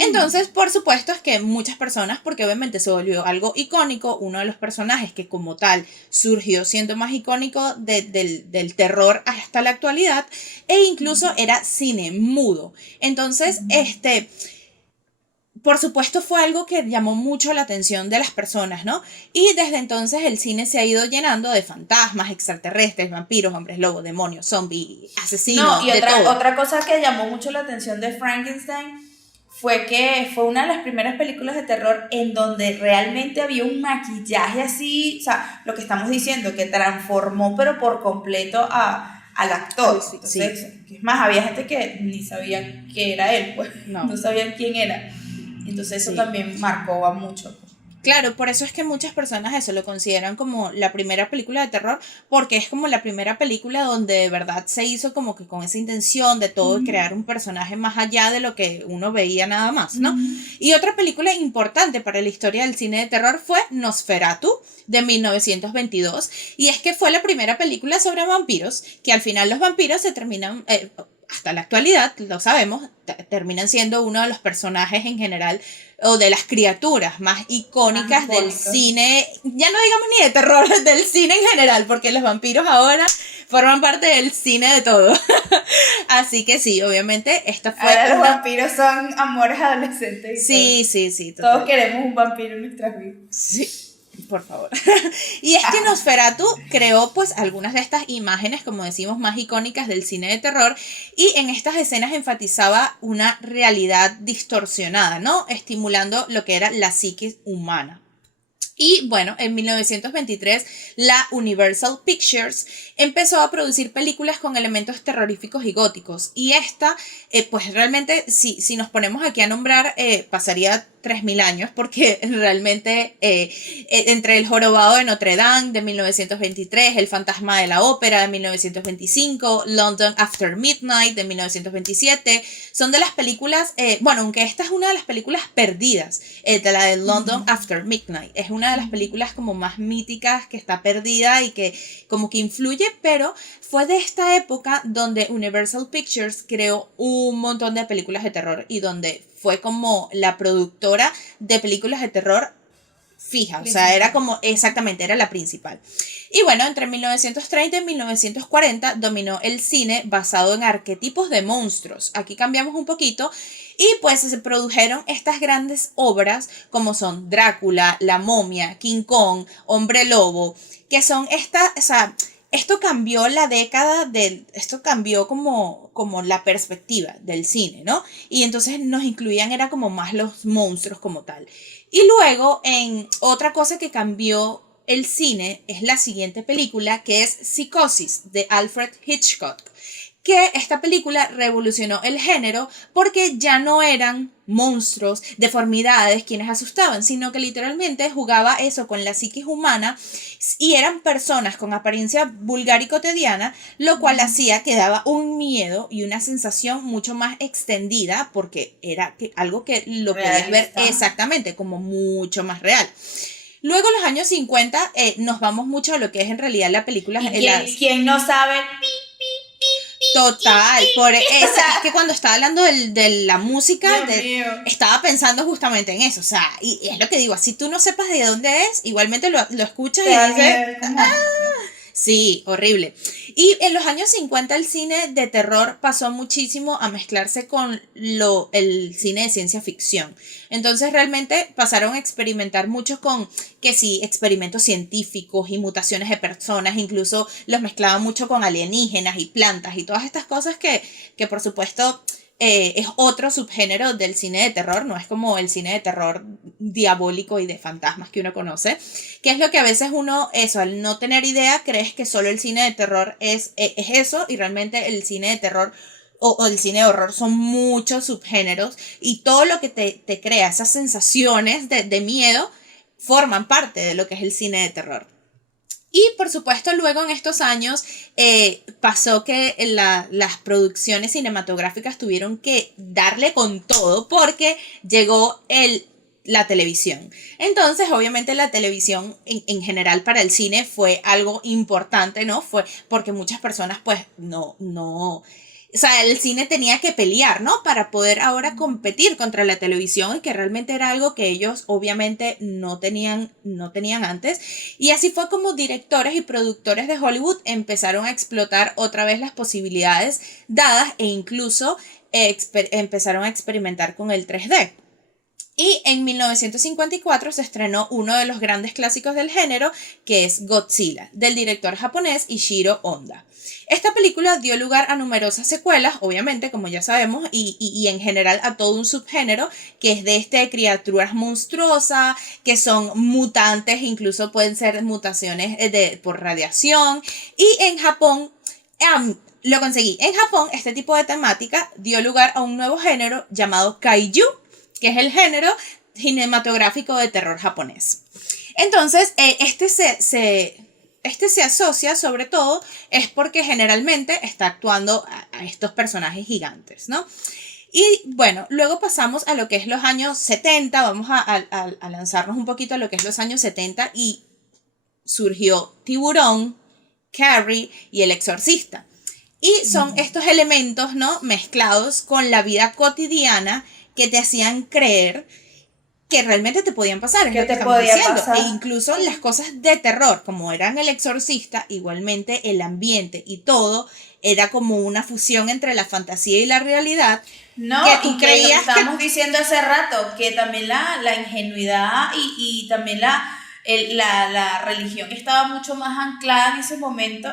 Entonces, por supuesto, es que muchas personas, porque obviamente se volvió algo icónico, uno de los personajes que como tal surgió siendo más icónico del terror hasta la actualidad, e incluso era cine mudo. Entonces, por supuesto fue algo que llamó mucho la atención de las personas, ¿no? Y desde entonces el cine se ha ido llenando de fantasmas, extraterrestres, vampiros, hombres lobo, demonios, zombies, asesinos, y otra cosa que llamó mucho la atención de Frankenstein fue que fue una de las primeras películas de terror en donde realmente había un maquillaje así, o sea, lo que estamos diciendo, que transformó pero por completo al actor. Entonces, es más, había gente que ni sabía que era él, pues no sabían quién era. Entonces eso también marcó a mucho. Claro, por eso es que muchas personas eso lo consideran como la primera película de terror, porque es como la primera película donde de verdad se hizo como que con esa intención de todo y crear un personaje más allá de lo que uno veía nada más, ¿no? Y otra película importante para la historia del cine de terror fue Nosferatu, de 1922, y es que fue la primera película sobre vampiros, que al final los vampiros se terminan, hasta la actualidad, lo sabemos, terminan siendo uno de los personajes en general o de las criaturas más icónicas del cine, ya no digamos ni de terror, del cine en general, porque los vampiros ahora forman parte del cine de todo. Así que sí, obviamente, esta fue... Ahora los vampiros son amores adolescentes. Sí, sí, sí. Total. Todos queremos un vampiro en nuestras vidas. Sí. Por favor. Y es que Nosferatu creó pues algunas de estas imágenes, como decimos, más icónicas del cine de terror, y en estas escenas enfatizaba una realidad distorsionada, ¿no? Estimulando lo que era la psique humana. Y bueno, en 1923 la Universal Pictures empezó a producir películas con elementos terroríficos y góticos. Y esta, pues realmente, si nos ponemos aquí a nombrar, pasaría 3000 años, porque realmente entre El Jorobado de Notre Dame de 1923, El Fantasma de la Ópera de 1925, London After Midnight de 1927, son de las películas, bueno, aunque esta es una de las películas perdidas, de la de London After Midnight, es una de las películas como más míticas que está perdida y que como que influye, pero fue de esta época donde Universal Pictures creó un montón de películas de terror y donde fue como la productora de películas de terror fija, o sea, era como, exactamente, era la principal. Y bueno, entre 1930 y 1940 dominó el cine basado en arquetipos de monstruos. Aquí cambiamos un poquito y pues se produjeron estas grandes obras como son Drácula, La Momia, King Kong, Hombre Lobo, que son estas, o sea, esto cambió la década esto cambió como la perspectiva del cine, ¿no? Y entonces nos incluían, era como más los monstruos como tal. Y luego, en otra cosa que cambió el cine es la siguiente película, que es Psicosis, de Alfred Hitchcock, que esta película revolucionó el género porque ya no eran monstruos, deformidades quienes asustaban, sino que literalmente jugaba eso con la psiquis humana y eran personas con apariencia vulgar y cotidiana, lo cual hacía que daba un miedo y una sensación mucho más extendida porque era algo que lo podías ver exactamente como mucho más real. Luego en los años 50 nos vamos mucho a lo que es en realidad la película. ¿Quién no sabe? Total, por esa, es que cuando estaba hablando de la música, estaba pensando justamente en eso, o sea, y es lo que digo, si tú no sepas de dónde es, igualmente lo escuchas y dices, sí, horrible. Y en los años 50 el cine de terror pasó muchísimo a mezclarse con el cine de ciencia ficción. Entonces realmente pasaron a experimentar mucho con, que sí, experimentos científicos y mutaciones de personas, incluso los mezclaban mucho con alienígenas y plantas y todas estas cosas que por supuesto es otro subgénero del cine de terror, no es como el cine de terror diabólico y de fantasmas que uno conoce, que es lo que a veces uno, eso, al no tener idea, crees que solo el cine de terror es eso, y realmente el cine de terror o el cine de horror son muchos subgéneros, y todo lo que te crea esas sensaciones de miedo forman parte de lo que es el cine de terror. Y por supuesto luego en estos años pasó que las producciones cinematográficas tuvieron que darle con todo porque llegó la televisión. Entonces obviamente la televisión en general para el cine fue algo importante, ¿no? Fue porque muchas personas pues no, o sea, el cine tenía que pelear, ¿no? Para poder ahora competir contra la televisión, y que realmente era algo que ellos obviamente no tenían antes. Y así fue como directores y productores de Hollywood empezaron a explotar otra vez las posibilidades dadas e incluso empezaron a experimentar con el 3D. Y en 1954 se estrenó uno de los grandes clásicos del género, que es Godzilla, del director japonés Ishiro Honda. Esta película dio lugar a numerosas secuelas, obviamente, como ya sabemos, y en general a todo un subgénero, que es de criaturas monstruosas, que son mutantes, incluso pueden ser mutaciones por radiación. Y en Japón, lo conseguí. En Japón, este tipo de temática dio lugar a un nuevo género llamado Kaiju, que es el género cinematográfico de terror japonés. Entonces, este se asocia sobre todo es porque generalmente está actuando a estos personajes gigantes, ¿no? Y bueno, luego pasamos a lo que es los años 70, vamos a lanzarnos un poquito a lo que es los años 70 y surgió Tiburón, Carrie y El Exorcista. Y son estos elementos, ¿no?, mezclados con la vida cotidiana que te hacían creer que realmente te podían pasar, es ¿Qué lo que te estamos podía diciendo. pasar? E incluso las cosas de terror, como eran El Exorcista, igualmente el ambiente y todo era como una fusión entre la fantasía y la realidad. No, que tú y que lo que creías estábamos diciendo hace rato, que también la ingenuidad y también la religión estaba mucho más anclada en ese momento.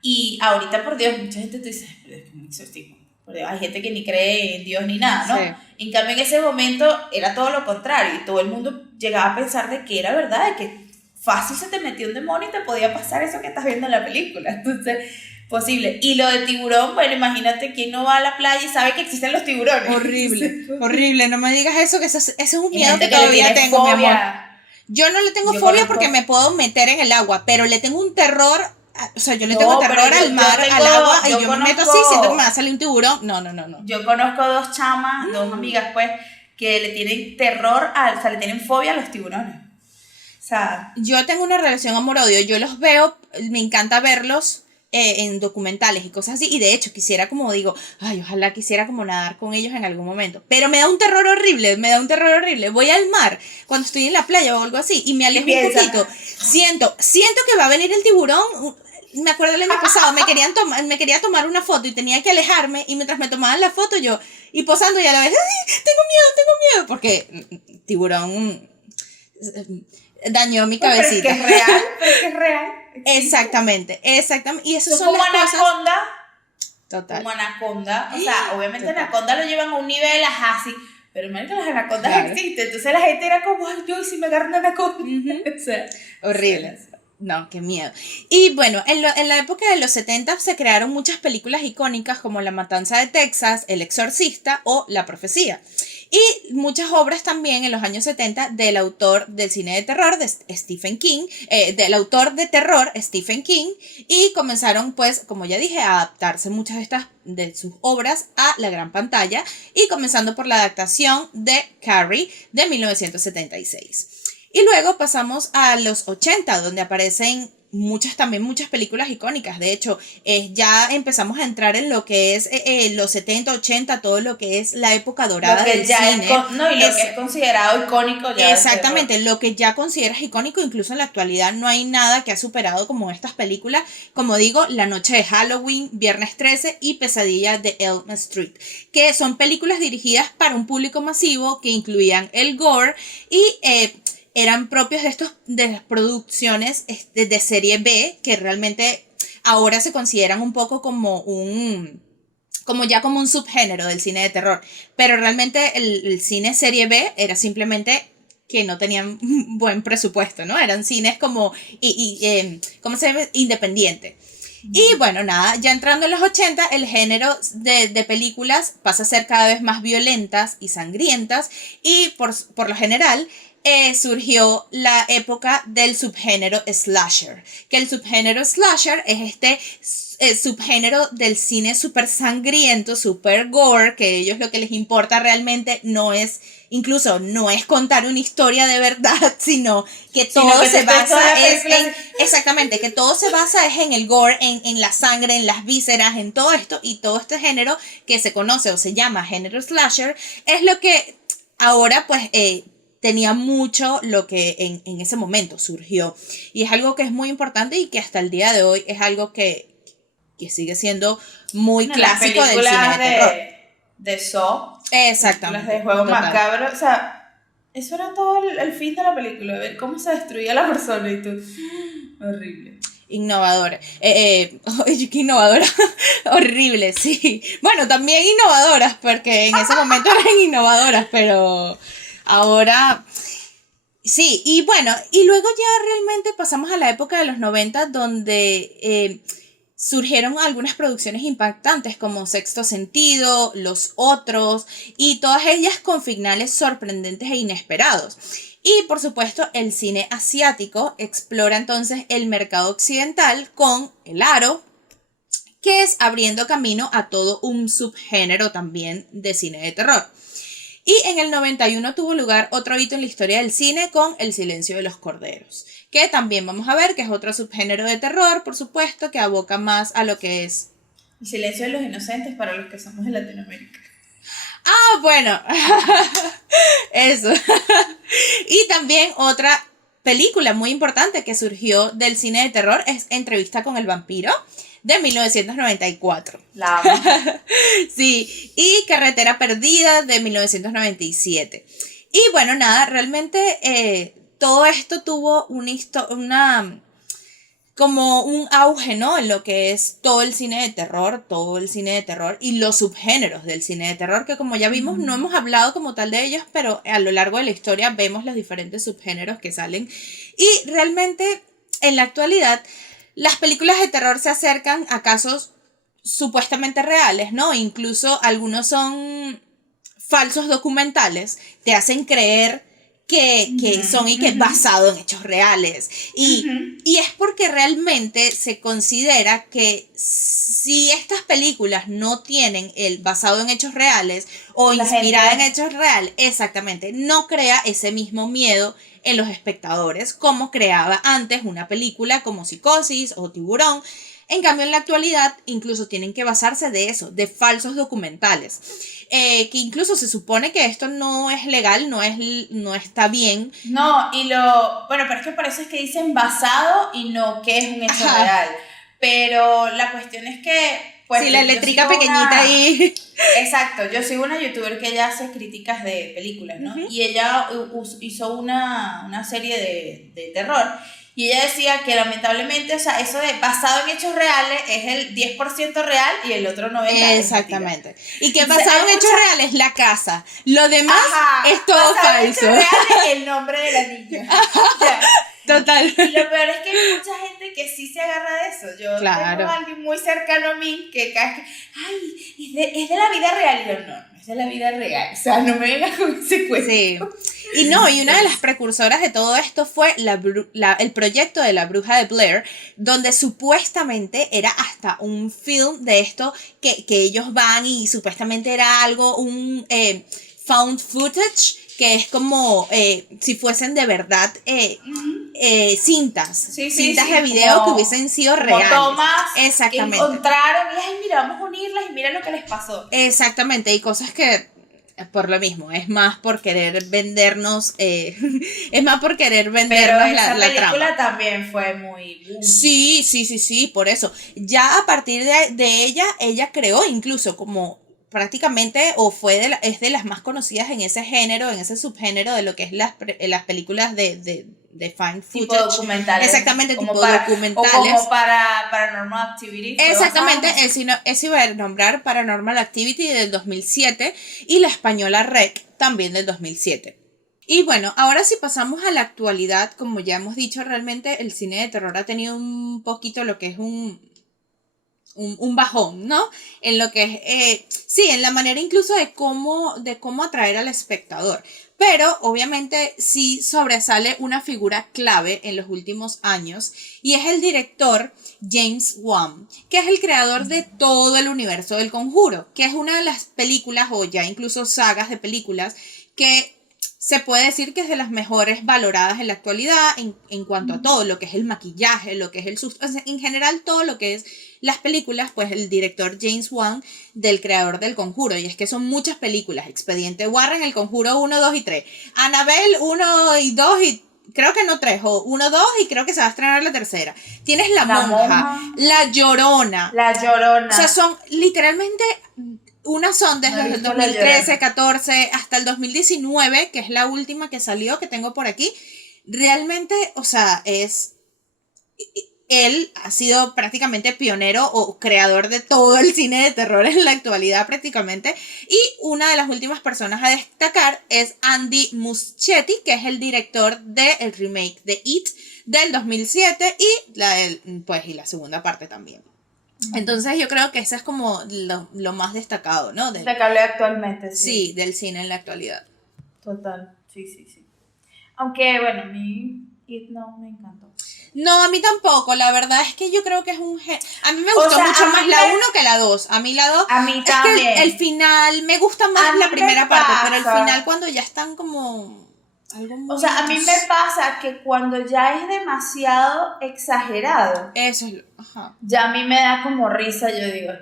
Y ahorita, por Dios, mucha gente te dice, pero es que un exorcismo. Por Dios, hay gente que ni cree en Dios ni nada, ¿no? Sí. En cambio, en ese momento era todo lo contrario. Y todo el mundo llegaba a pensar de que era verdad, de que fácil se te metió un demonio y te podía pasar eso que estás viendo en la película. Entonces, posible. Y lo de tiburón, bueno, imagínate quién no va a la playa y sabe que existen los tiburones. horrible, horrible, no me digas eso, que eso es un Hay miedo gente que que le todavía tiene tengo, mi amor. fobia. Yo no le tengo Yo fobia conozco. porque me puedo meter en el agua, pero le tengo un terror, o sea, yo le No, tengo pero terror al mar, al agua, y yo me meto así, siento que me va a salir un tiburón. No. Yo conozco dos chamas, dos amigas, pues, que le tienen terror, o sea, le tienen fobia a los tiburones. O sea, Yo tengo una relación amor-odio, yo los veo, me encanta verlos en documentales y cosas así, y de hecho quisiera como digo, ay, ojalá quisiera como nadar con ellos en algún momento, pero me da un terror horrible, voy al mar cuando estoy en la playa o algo así, y me alejo un piensa. poquito, siento que va a venir el tiburón. Me acuerdo el año pasado, me quería tomar una foto y tenía que alejarme, y mientras me tomaban la foto yo, y posando y a la vez, ¡ay, tengo miedo! Porque tiburón dañó mi Pues, cabecita. pero es que es real. Exactamente. Y eso Son son como las cosas. anaconda, Total. como anaconda, o sea, obviamente Total. anaconda lo llevan a un nivel así, pero man, que las anacondas Claro. existen, entonces la gente era como, ay, yo, ¿y si me agarro una anaconda? O sea, Horrible. No, qué miedo. Y bueno, en la época de los 70 se crearon muchas películas icónicas como La Matanza de Texas, El Exorcista o La Profecía. Y muchas obras también en los años 70 del autor del cine de terror, de Stephen King, del autor de terror, Stephen King, y comenzaron, pues, como ya dije, a adaptarse muchas de sus obras a la gran pantalla, y comenzando por la adaptación de Carrie de 1976. Y luego pasamos a los 80, donde aparecen muchas películas icónicas. De hecho, ya empezamos a entrar en lo que es los 70, 80, todo lo que es la época dorada del cine. No, y lo que es considerado icónico ya. Exactamente, lo que ya consideras icónico, incluso en la actualidad no hay nada que ha superado como estas películas, como digo, La Noche de Halloween, Viernes 13 y Pesadilla de Elm Street, que son películas dirigidas para un público masivo que incluían el gore y eran propios de las producciones de serie B, que realmente ahora se consideran un poco como un subgénero del cine de terror, pero realmente el cine serie B era simplemente que no tenían buen presupuesto, ¿no? Eran cines como, ¿cómo se llama? Independiente. Y bueno, nada, ya entrando en los 80, el género de películas pasa a ser cada vez más violentas y sangrientas, y por lo general surgió la época del subgénero slasher, que el subgénero slasher es este subgénero del cine súper sangriento, súper gore, que a ellos lo que les importa realmente no es contar una historia de verdad, sino que todo se basa exactamente, que todo se basa es en el gore, en la sangre, en las vísceras, en todo esto, y todo este género que se conoce o se llama género slasher es lo que ahora pues tenía mucho lo que en ese momento surgió, y es algo que es muy importante y que hasta el día de hoy es algo que sigue siendo muy clásico del cine de terror. De Saw. Exactamente. Las de Juego total. Macabro, o sea, eso era todo el fin de la película, ver cómo se destruía la persona y tú, horrible. Innovadora. Qué innovadora. Horrible, sí. Bueno, también innovadoras, porque en ese momento eran innovadoras, pero ahora sí. Y bueno, y luego ya realmente pasamos a la época de los 90, donde surgieron algunas producciones impactantes como Sexto Sentido, Los Otros, y todas ellas con finales sorprendentes e inesperados. Y por supuesto el cine asiático explora entonces el mercado occidental con El Aro, que es abriendo camino a todo un subgénero también de cine de terror. Y en el 91 tuvo lugar otro hito en la historia del cine con El Silencio de los Corderos, que también vamos a ver que es otro subgénero de terror, por supuesto, que aboca más a lo que es... El silencio de los inocentes para los que somos de Latinoamérica. Ah, bueno, eso. Y también otra película muy importante que surgió del cine de terror es Entrevista con el vampiro, de 1994. La amo. Sí, y Carretera Perdida de 1997. Y bueno, nada, realmente todo esto tuvo como un auge, ¿no? En lo que es todo el cine de terror y los subgéneros del cine de terror, que como ya vimos, no hemos hablado como tal de ellos, pero a lo largo de la historia vemos los diferentes subgéneros que salen. Y realmente, en la actualidad, las películas de terror se acercan a casos supuestamente reales, ¿no? Incluso algunos son falsos documentales, te hacen creer que son y que es basado en hechos reales. Y es porque realmente se considera que si estas películas no tienen el basado en hechos reales o inspirada en hechos reales, exactamente, no crea ese mismo miedo en los espectadores como creaba antes una película como Psicosis o Tiburón. En cambio, en la actualidad, incluso tienen que basarse de eso, de falsos documentales. Que incluso se supone que esto no es legal, no está bien. No, bueno, pero es que por eso es que dicen basado y no que es un hecho real. Pero la cuestión es que... Pues, sí, la eléctrica pequeñita ahí. Exacto, yo sigo una youtuber que ella hace críticas de películas, ¿no? Y ella hizo una serie de terror. Y ella decía que lamentablemente, o sea, eso de basado en hechos reales es el 10% real y el otro 90% exactamente. Y que basado en hechos reales es la casa. Lo demás es todo falso. Basado en hechos reales el nombre de la niña. Total. Y lo peor es que hay mucha gente que sí se agarra de eso. Yo tengo a alguien muy cercano a mí que cada vez que, ay, es de la vida real. Y yo, no es de la vida real. O sea, no me vengas con ese cuento. Sí. Y no, y una de las precursoras de todo esto fue el proyecto de La Bruja de Blair, donde supuestamente era hasta un film de esto que ellos van y supuestamente era algo, un found footage, que es como si fuesen de verdad cintas de video que hubiesen sido reales. Tomas exactamente. Que encontraron y ay, mira, vamos a unirlas y mira lo que les pasó. Exactamente, y cosas que por lo mismo, es más por querer vendernos es más por querer vendernos pero esa la película trama. También fue muy boom. Sí, por eso ya a partir de ella creó incluso como prácticamente o es de las más conocidas en ese género, en ese subgénero de lo que es las películas de found footage. Tipo documentales. Exactamente, tipo documentales. O como para Paranormal Activity. Exactamente, eso iba a nombrar Paranormal Activity del 2007 y la española REC también del 2007. Y bueno, ahora si pasamos a la actualidad, como ya hemos dicho, realmente el cine de terror ha tenido un poquito lo que es un bajón, ¿no? En lo que es, sí, en la manera incluso de cómo atraer al espectador. Pero obviamente sí sobresale una figura clave en los últimos años y es el director James Wan, que es el creador de todo el universo del Conjuro, que es una de las películas o ya incluso sagas de películas que se puede decir que es de las mejores valoradas en la actualidad en cuanto a todo lo que es el maquillaje, lo que es el susto, en general todo lo que es las películas, pues el director James Wan, del creador del Conjuro, y es que son muchas películas: Expediente Warren, El Conjuro 1, 2 y 3, Annabelle 1 y 2 y creo que no 3, o 1, 2 y creo que se va a estrenar la tercera. Tienes La Monja, La Llorona. O sea, son literalmente... Unas son desde el 2013, 14 hasta el 2019, que es la última que salió, que tengo por aquí. Realmente, o sea, él ha sido prácticamente pionero o creador de todo el cine de terror en la actualidad prácticamente. Y una de las últimas personas a destacar es Andy Muschietti, que es el director del remake de It del 2007 y la segunda parte también. Entonces yo creo que eso es como lo más destacado, ¿no? Destacable actualmente, sí. Sí, del cine en la actualidad. Total, sí, sí, sí. Aunque, bueno, a mí It no me encantó. No, a mí tampoco, la verdad es que yo creo que es un... A mí me O gustó sea, mucho a más mí la me- 1 que la 2. A mí la 2... A mí Es que el también. final, me gusta más A mí la me primera parte, pero el final pasa. cuando ya están como... Algo O muy... sea, a mí me pasa que cuando ya es demasiado exagerado, Eso es lo... Ajá. ya a mí me da como risa, yo digo.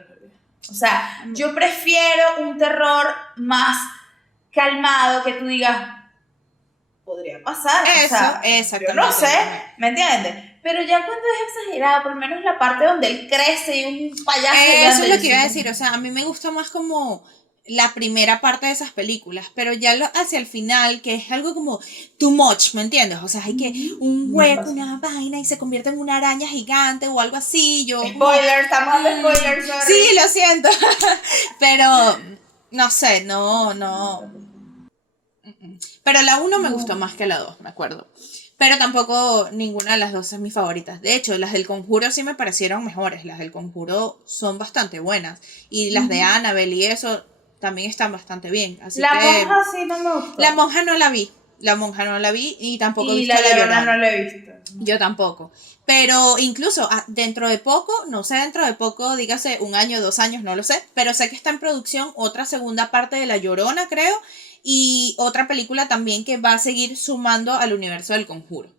O sea, yo prefiero un terror más calmado que tú digas, podría pasar, o Eso, sea, yo no exactamente, sé, yo también. ¿me entiendes? Pero ya cuando es exagerado, por lo menos la parte donde él crece y un payaso Eso es gigante, lo yo que iba a soy decir, o como, sea, a mí me gusta más como la primera parte de esas películas, pero ya hacia el final, que es algo como too much, ¿me entiendes? O sea, hay que un me hueco, pasa. una vaina y se convierte en una araña gigante o algo así, yo como... Spoilers, estamos dando spoilers, Sí, sorry. lo siento, pero no sé, no. Pero la uno me gustó No. más que la 2 me acuerdo. Pero tampoco ninguna de las dos es mi favorita. De hecho, las del Conjuro sí me parecieron mejores. Las del Conjuro son bastante buenas. Y las de Annabelle y eso también están bastante bien. Así La que monja sí no me la gustó. monja no la vi. La monja no la vi y tampoco he Y visto la La Llorona no Llorona. la he visto. Yo tampoco. Pero incluso dentro de poco, no sé dentro de poco, dígase 1 año, 2 años, no lo sé, pero sé que está en producción otra segunda parte de La Llorona, creo, y otra película también que va a seguir sumando al universo del Conjuro.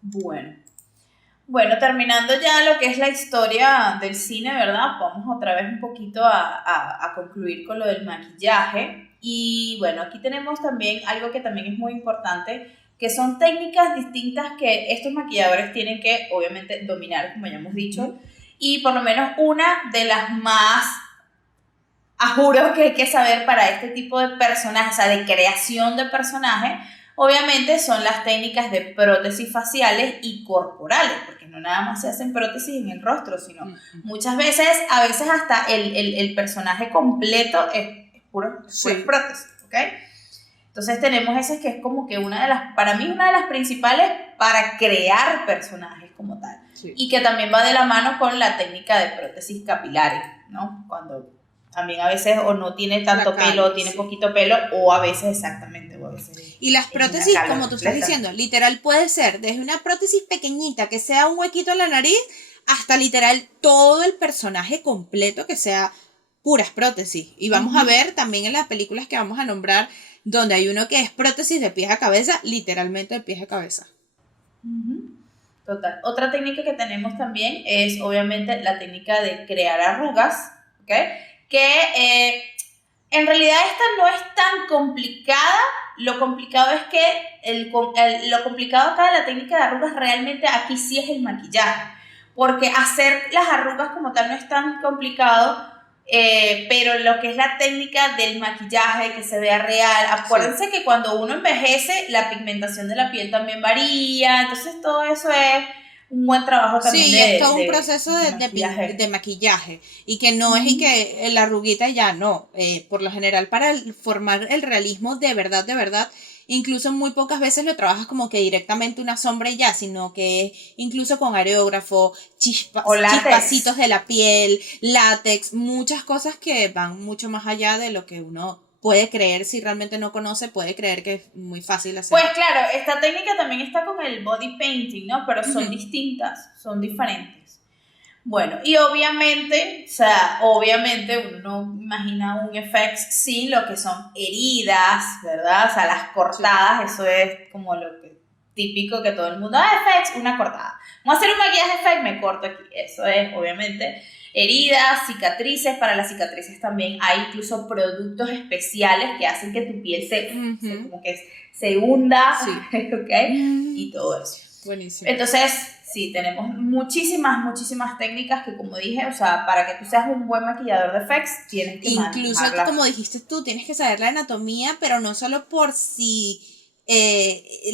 Bueno. Bueno, terminando ya lo que es la historia del cine, ¿verdad? Vamos otra vez un poquito a concluir con lo del maquillaje. Y bueno, aquí tenemos también algo que también es muy importante, que son técnicas distintas que estos maquilladores tienen que obviamente dominar, como ya hemos dicho. Y por lo menos una de las más a juro que hay que saber para este tipo de personajes, o sea, de creación de personajes, obviamente son las técnicas de prótesis faciales y corporales, porque no nada más se hacen prótesis en el rostro, sino muchas veces, a veces hasta el personaje completo es pura Sí. prótesis, ¿ok? Entonces tenemos esas que es como que una de las, para mí una de las principales para crear personajes como tal. Sí. Y que también va de la mano con la técnica de prótesis capilares, ¿no? Cuando también a veces o no tiene tanto pelo, o tiene poquito pelo, o a veces exactamente, o a veces y las prótesis, como tú estás diciendo, literal puede ser desde una prótesis pequeñita que sea un huequito en la nariz, hasta literal todo el personaje completo que sea puras prótesis. Y vamos a ver también en las películas que vamos a nombrar, donde hay uno que es prótesis de pies a cabeza, literalmente de pies a cabeza. Total. Otra técnica que tenemos también es obviamente la técnica de crear arrugas, ¿ok? Que en realidad esta no es tan complicada, lo complicado es que lo complicado acá de la técnica de arrugas realmente aquí sí es el maquillaje, porque hacer las arrugas como tal no es tan complicado, pero lo que es la técnica del maquillaje, que se vea real, acuérdense que cuando uno envejece, la pigmentación de la piel también varía, entonces todo eso es un buen trabajo también Sí, es todo un proceso de de maquillaje. maquillaje y que no es y que la arruguita ya no. Por lo general, para formar el realismo de verdad, incluso muy pocas veces lo trabajas como que directamente una sombra y ya, sino que incluso con aerógrafo, O chispacitos látex. de la piel, látex, muchas cosas que van mucho más allá de lo que uno puede creer si realmente no conoce, puede creer que es muy fácil hacer. Pues claro, esta técnica también está con el body painting, ¿no? Pero son distintas, son diferentes. Bueno, y obviamente, o sea, obviamente uno no imagina un FX sin lo que son heridas, ¿verdad? O sea, las cortadas, eso es como lo que, típico que todo el mundo, FX, una cortada. Vamos a hacer un maquillaje FX, me corto aquí. Eso es, obviamente, heridas, cicatrices. Para las cicatrices también hay incluso productos especiales que hacen que tu piel como que se hunda, ¿ok? Y todo eso. Buenísimo. Entonces, sí, tenemos muchísimas técnicas que, como dije, o sea, para que tú seas un buen maquillador de FX, tienes que incluso, manejarla. como dijiste tú, tienes que saber la anatomía, pero no solo por si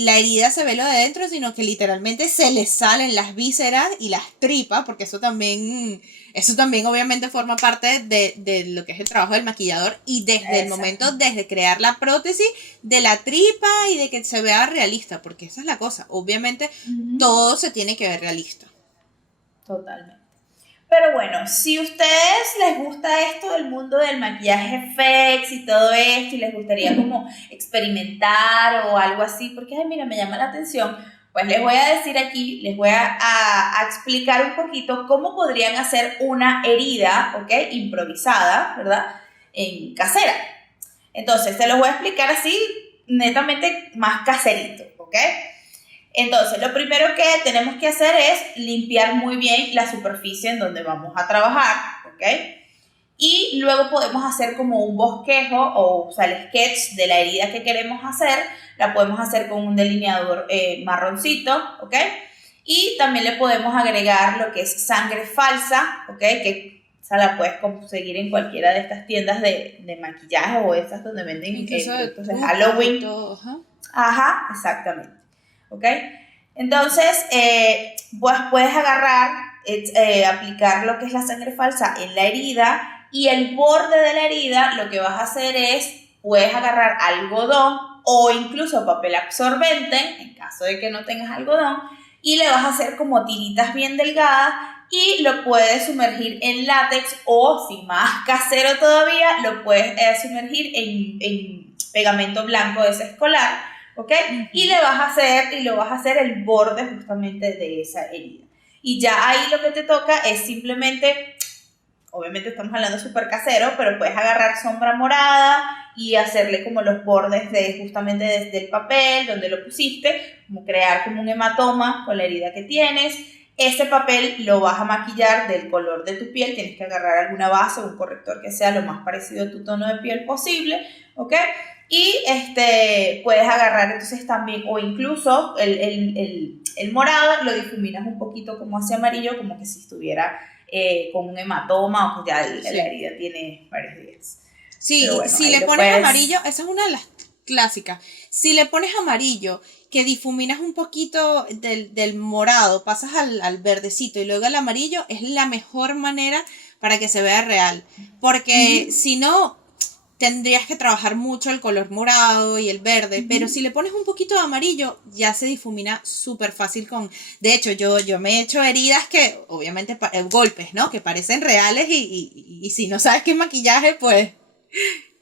la herida se ve lo de adentro, sino que literalmente se le salen las vísceras y las tripas, porque eso también obviamente forma parte de lo que es el trabajo del maquillador, y desde el momento, desde crear la prótesis de la tripa y de que se vea realista, porque esa es la cosa, obviamente todo se tiene que ver realista. Totalmente. Pero bueno, si a ustedes les gusta esto del mundo del maquillaje FX y todo esto y les gustaría como experimentar o algo así, porque ay, mira, me llama la atención, pues les voy a decir aquí, les voy a explicar un poquito cómo podrían hacer una herida, ¿ok? Improvisada, ¿verdad? En casera. Entonces, se los voy a explicar así, netamente más caserito, ¿ok? Entonces, lo primero que tenemos que hacer es limpiar muy bien la superficie en donde vamos a trabajar, ¿ok? Y luego podemos hacer como un bosquejo o sea, el sketch de la herida que queremos hacer, la podemos hacer con un delineador marroncito, ¿ok? Y también le podemos agregar lo que es sangre falsa, ¿ok? Que esa la puedes conseguir en cualquiera de estas tiendas de maquillaje o esas donde venden productos de Halloween. Ajá, exactamente. ¿Ok? Entonces, pues puedes agarrar, aplicar lo que es la sangre falsa en la herida y el borde de la herida lo que vas a hacer es, puedes agarrar algodón o incluso papel absorbente, en caso de que no tengas algodón, y le vas a hacer como tiritas bien delgadas y lo puedes sumergir en látex o, si más casero todavía, lo puedes sumergir en pegamento blanco de ese escolar. ¿Ok? Y lo vas a hacer el borde justamente de esa herida. Y ya ahí lo que te toca es simplemente, obviamente estamos hablando súper casero, pero puedes agarrar sombra morada y hacerle como los bordes justamente desde el papel donde lo pusiste, como crear como un hematoma con la herida que tienes. Ese papel lo vas a maquillar del color de tu piel, tienes que agarrar alguna base o un corrector que sea lo más parecido a tu tono de piel posible, ¿ok? Y puedes agarrar entonces también, o incluso el morado lo difuminas un poquito como hacia amarillo, como que si estuviera con un hematoma o que ya la herida tiene varios días. Sí, bueno, si le pones amarillo, esa es una de las clásicas. Si le pones amarillo, que difuminas un poquito del morado, pasas al verdecito y luego al amarillo, es la mejor manera para que se vea real. Porque si no, tendrías que trabajar mucho el color morado y el verde, pero si le pones un poquito de amarillo, ya se difumina súper fácil con... De hecho, yo me he hecho heridas que, obviamente, golpes, ¿no? Que parecen reales y si no sabes qué es maquillaje, pues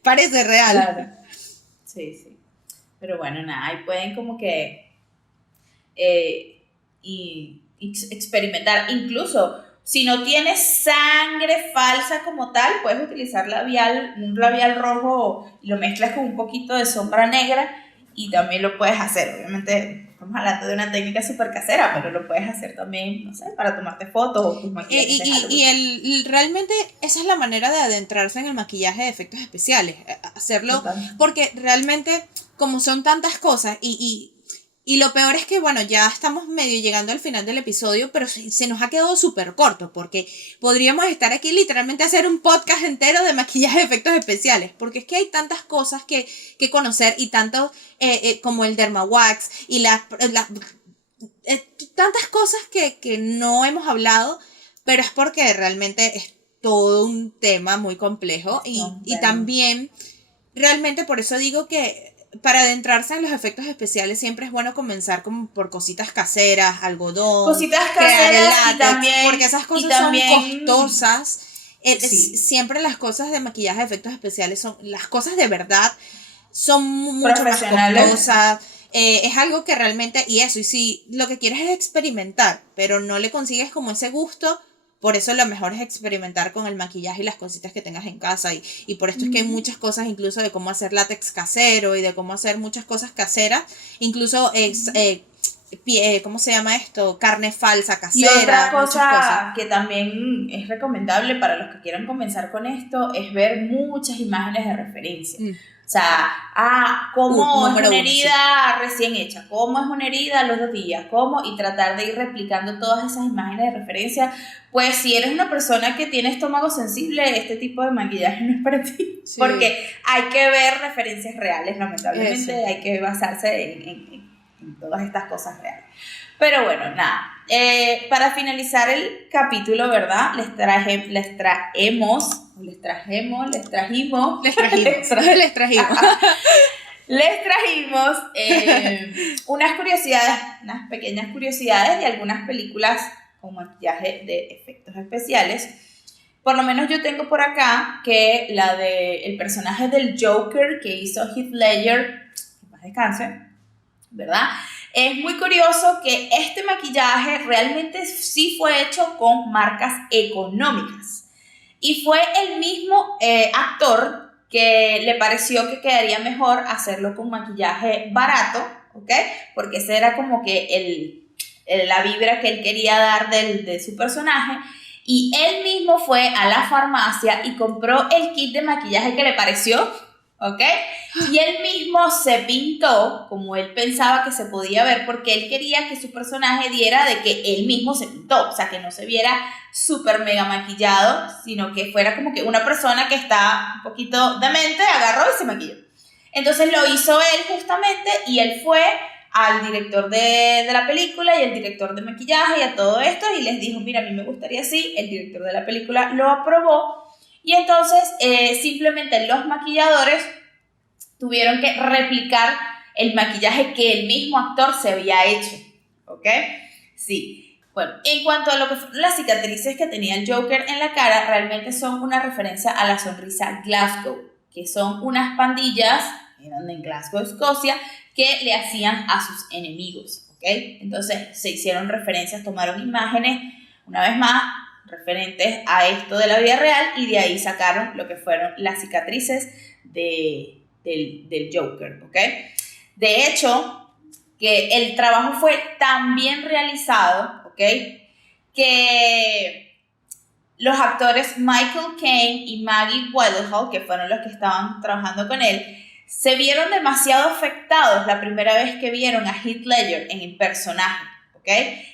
parece real. Claro. Sí. Pero bueno, nada, ahí pueden como que experimentar. Incluso, si no tienes sangre falsa como tal, puedes utilizar un labial rojo y lo mezclas con un poquito de sombra negra y también lo puedes hacer. Obviamente, estamos hablando de una técnica súper casera, pero lo puedes hacer también, no sé, para tomarte fotos o tus maquillajes. Realmente esa es la manera de adentrarse en el maquillaje de efectos especiales. Hacerlo, porque realmente, como son tantas cosas y lo peor es que, bueno, ya estamos medio llegando al final del episodio, pero se nos ha quedado súper corto, porque podríamos estar aquí literalmente a hacer un podcast entero de maquillaje de efectos especiales, porque es que hay tantas cosas que conocer y tanto como el Dermawax y tantas cosas que no hemos hablado, pero es porque realmente es todo un tema muy complejo y también realmente por eso digo que para adentrarse en los efectos especiales siempre es bueno comenzar como por cositas caseras, algodón, cositas caseras látex, y también, porque esas cosas son costosas. Sí. Siempre las cosas de maquillaje de efectos especiales son las cosas de verdad son mucho más costosas. Es algo que realmente, y si lo que quieres es experimentar, pero no le consigues como ese gusto, por eso lo mejor es experimentar con el maquillaje y las cositas que tengas en casa. Y por esto es que hay muchas cosas, incluso de cómo hacer látex casero y de cómo hacer muchas cosas caseras. Incluso, ¿cómo se llama esto? Carne falsa casera. Y otra cosa que también es recomendable para los que quieran comenzar con esto es ver muchas imágenes de referencia. O sea, cómo es una herida recién hecha, cómo es una herida a los 2 días, y tratar de ir replicando todas esas imágenes de referencia. Pues si eres una persona que tiene estómago sensible, este tipo de maquillaje no es para ti, porque hay que ver referencias reales, lamentablemente hay que basarse en todas estas cosas reales. Pero bueno, nada, para finalizar el capítulo, ¿verdad? Les trajimos unas curiosidades, unas pequeñas curiosidades de algunas películas con maquillaje de efectos especiales. Por lo menos yo tengo por acá que la del personaje del Joker que hizo Heath Ledger, que más descanse, ¿verdad? Es muy curioso que este maquillaje realmente sí fue hecho con marcas económicas. Y fue el mismo actor que le pareció que quedaría mejor hacerlo con maquillaje barato, ¿ok? Porque esa era como que la vibra que él quería dar de su personaje. Y él mismo fue a la farmacia y compró el kit de maquillaje que le pareció, ¿ok? Y él mismo se pintó como él pensaba que se podía ver, porque él quería que su personaje diera de que él mismo se pintó, o sea, que no se viera súper mega maquillado, sino que fuera como que una persona que está un poquito demente agarró y se maquilló. Entonces lo hizo él justamente, y él fue al director de la película y el director de maquillaje y a todo esto, y les dijo, mira, a mí me gustaría así. El director de la película lo aprobó, y entonces simplemente los maquilladores tuvieron que replicar el maquillaje que el mismo actor se había hecho, ¿ok? Sí. Bueno, en cuanto a lo que fueron las cicatrices que tenía el Joker en la cara, realmente son una referencia a la sonrisa Glasgow, que son unas pandillas, eran en Glasgow, Escocia, que le hacían a sus enemigos, ¿ok? Entonces se hicieron referencias, tomaron imágenes, una vez más, referentes a esto de la vida real, y de ahí sacaron lo que fueron las cicatrices del Joker, ¿ok? De hecho, que el trabajo fue tan bien realizado, ¿ok? Que los actores Michael Caine y Maggie Gyllenhaal, que fueron los que estaban trabajando con él, se vieron demasiado afectados la primera vez que vieron a Heath Ledger en el personaje, ¿ok?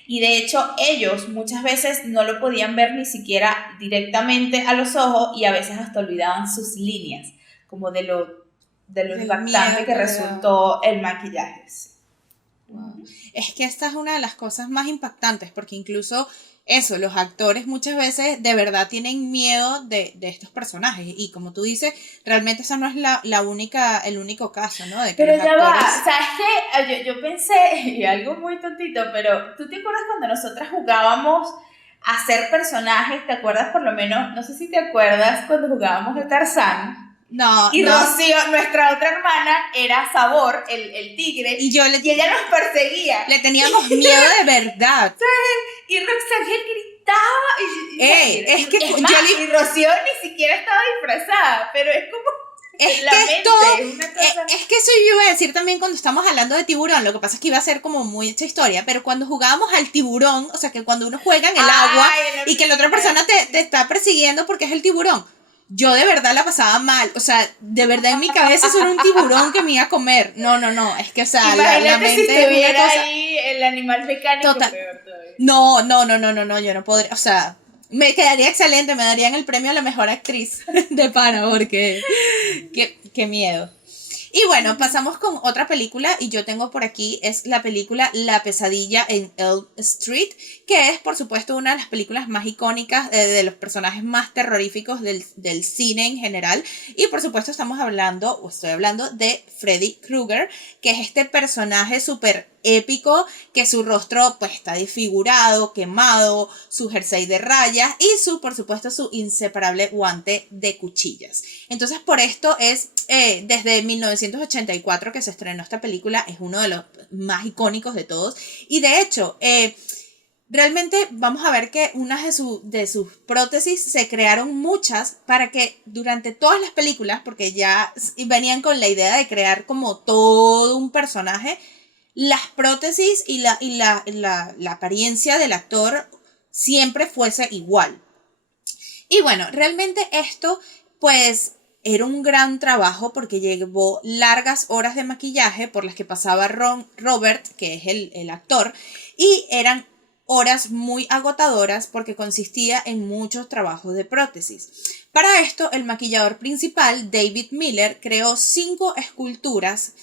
Y de hecho ellos muchas veces no lo podían ver ni siquiera directamente a los ojos, y a veces hasta olvidaban sus líneas, como de lo impactante que resultó el maquillaje. Wow. Es que esta es una de las cosas más impactantes, porque incluso eso, los actores muchas veces de verdad tienen miedo de estos personajes, y como tú dices, realmente esa no es el único caso, ¿no? De que pero los ya actores... va, ¿sabes qué? Yo pensé, y algo muy tontito, pero ¿tú te acuerdas cuando nosotras jugábamos a ser personajes? ¿Te acuerdas por lo menos? No sé si te acuerdas cuando jugábamos a Tarzán. No, Y no. Rocío, nuestra otra hermana, era Sabor, el tigre, Y ella nos perseguía. Le teníamos miedo de verdad. Y Roxangel gritaba. Es que y Rocío ni siquiera estaba disfrazada, pero es como... Es que eso yo iba a decir también cuando estamos hablando de tiburón. Lo que pasa es que iba a ser como muy esta historia, pero cuando jugábamos al tiburón, o sea, que cuando uno juega en el agua y que la otra persona te está persiguiendo porque es el tiburón, yo de verdad la pasaba mal. O sea, de verdad en mi cabeza eso era un tiburón que me iba a comer. No, es que, o sea, la mente si estuviera es una cosa... ahí el animal mecánico. Total. Peor todavía. No, yo no podría, o sea, me quedaría excelente, me darían el premio a la mejor actriz de pana, porque qué miedo. Y bueno, pasamos con otra película, y yo tengo por aquí, es la película La pesadilla en Elm Street, que es por supuesto una de las películas más icónicas, de los personajes más terroríficos del cine en general, y por supuesto estoy hablando de Freddy Krueger, que es este personaje súper épico, que su rostro pues está desfigurado, quemado, su jersey de rayas y por supuesto su inseparable guante de cuchillas. Entonces por esto es desde 1984 que se estrenó esta película, es uno de los más icónicos de todos, y de hecho realmente vamos a ver que unas de sus prótesis se crearon muchas para que durante todas las películas, porque ya venían con la idea de crear como todo un personaje, las prótesis y la apariencia del actor siempre fuese igual. Y bueno, realmente esto pues era un gran trabajo, porque llevó largas horas de maquillaje por las que pasaba Robert, que es el actor, y eran horas muy agotadoras porque consistía en muchos trabajos de prótesis. Para esto, el maquillador principal, David Miller, creó 5 esculturas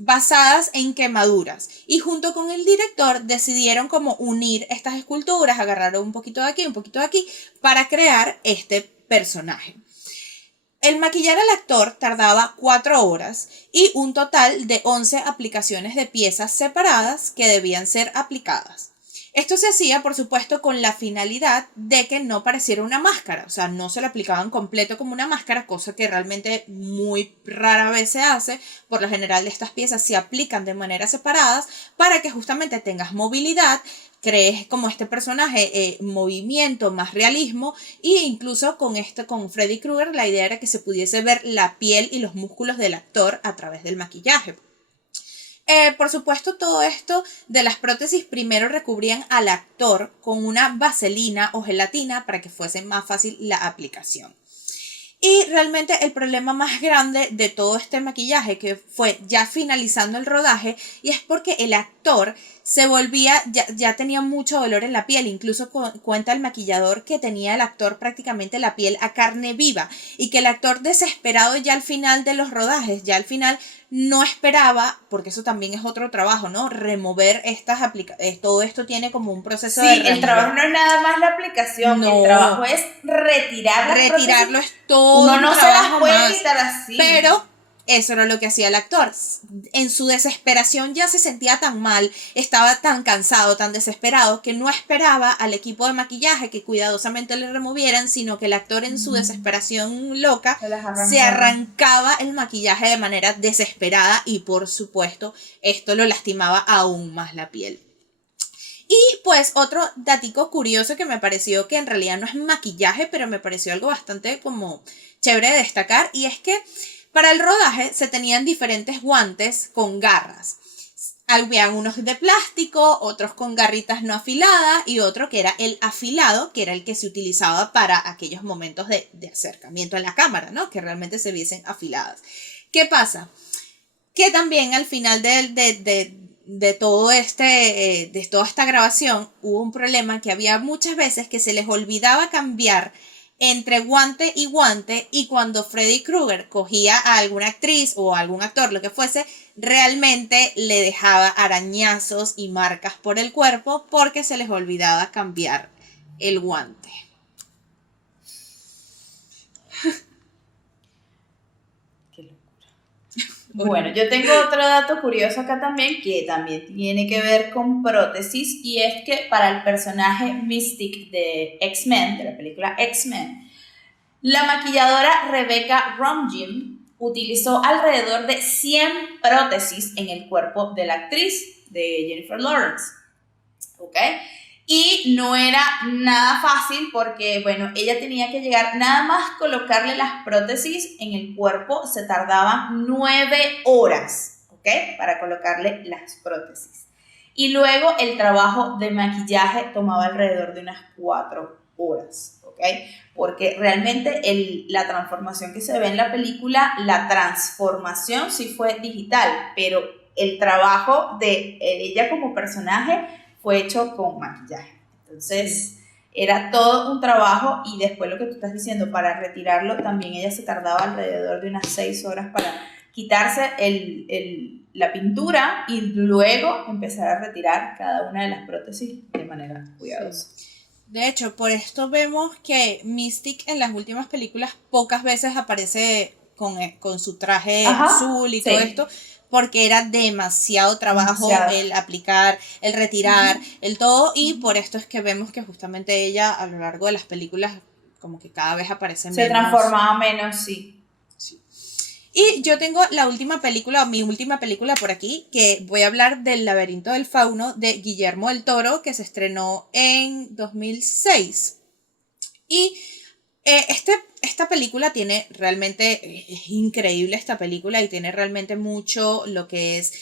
basadas en quemaduras, y junto con el director decidieron como unir estas esculturas, agarraron un poquito de aquí, un poquito de aquí, para crear este personaje. El maquillar al actor tardaba 4 horas y un total de 11 aplicaciones de piezas separadas que debían ser aplicadas. Esto se hacía, por supuesto, con la finalidad de que no pareciera una máscara, o sea, no se lo aplicaban completo como una máscara, cosa que realmente muy rara vez se hace. Por lo general, estas piezas se aplican de manera separadas para que justamente tengas movilidad, crees como este personaje movimiento, más realismo, e incluso con Freddy Krueger la idea era que se pudiese ver la piel y los músculos del actor a través del maquillaje. Por supuesto, todo esto de las prótesis primero recubrían al actor con una vaselina o gelatina para que fuese más fácil la aplicación. Y realmente el problema más grande de todo este maquillaje, que fue ya finalizando el rodaje, y es porque el actor se volvía, ya tenía mucho dolor en la piel, incluso cuenta el maquillador que tenía el actor prácticamente la piel a carne viva, y que el actor desesperado ya al final de los rodajes, ya al final no esperaba, porque eso también es otro trabajo, ¿no? Remover estas aplicaciones, todo esto tiene como un proceso de Sí, remover. el trabajo no es nada más la aplicación, No. el trabajo es retirar las Retirarlo prótesis. es todo Uno un no se las trabajo puede más. quitar así. Pero eso era lo que hacía el actor. En su desesperación ya se sentía tan mal, estaba tan cansado, tan desesperado, que no esperaba al equipo de maquillaje que cuidadosamente le removieran, sino que el actor en su desesperación loca se arrancaba el maquillaje de manera desesperada y por supuesto esto lo lastimaba aún más la piel. Y pues otro datico curioso que me pareció, que en realidad no es maquillaje, pero me pareció algo bastante como chévere de destacar, y es que para el rodaje se tenían diferentes guantes con garras. Habían unos de plástico, otros con garritas no afiladas y otro que era el afilado, que era el que se utilizaba para aquellos momentos de acercamiento a la cámara, ¿no? Que realmente se viesen afiladas. ¿Qué pasa? Que también al final de todo de toda esta grabación hubo un problema, que había muchas veces que se les olvidaba cambiar entre guante y cuando Freddy Krueger cogía a alguna actriz o a algún actor, lo que fuese, realmente le dejaba arañazos y marcas por el cuerpo porque se les olvidaba cambiar el guante. Qué locura. Bueno, yo tengo otro dato curioso acá también, que también tiene que ver con prótesis, y es que para el personaje Mystic de X-Men, de la película X-Men, la maquilladora Rebecca Romijn utilizó alrededor de 100 prótesis en el cuerpo de la actriz, de Jennifer Lawrence. ¿Ok? Y no era nada fácil porque, bueno, ella tenía que llegar, nada más colocarle las prótesis en el cuerpo, se tardaban 9 horas, ¿ok? Para colocarle las prótesis. Y luego el trabajo de maquillaje tomaba alrededor de unas 4 horas, ¿ok? Porque realmente la transformación que se ve en la película, la transformación sí fue digital, pero el trabajo de ella como personaje fue hecho con maquillaje. Entonces, era todo un trabajo, y después lo que tú estás diciendo, para retirarlo, también ella se tardaba alrededor de unas 6 horas para quitarse la pintura y luego empezar a retirar cada una de las prótesis de manera cuidadosa. Sí. De hecho, por esto vemos que Mystic en las últimas películas pocas veces aparece con su traje azul y todo esto, porque era demasiado trabajo el aplicar, el retirar, el todo, y por esto es que vemos que justamente ella a lo largo de las películas como que cada vez aparece menos. Se transformaba menos, sí. Y yo tengo mi última película por aquí, que voy a hablar del Laberinto del Fauno de Guillermo del Toro, que se estrenó en 2006. Y esta película tiene realmente, es increíble esta película, y tiene realmente mucho lo que es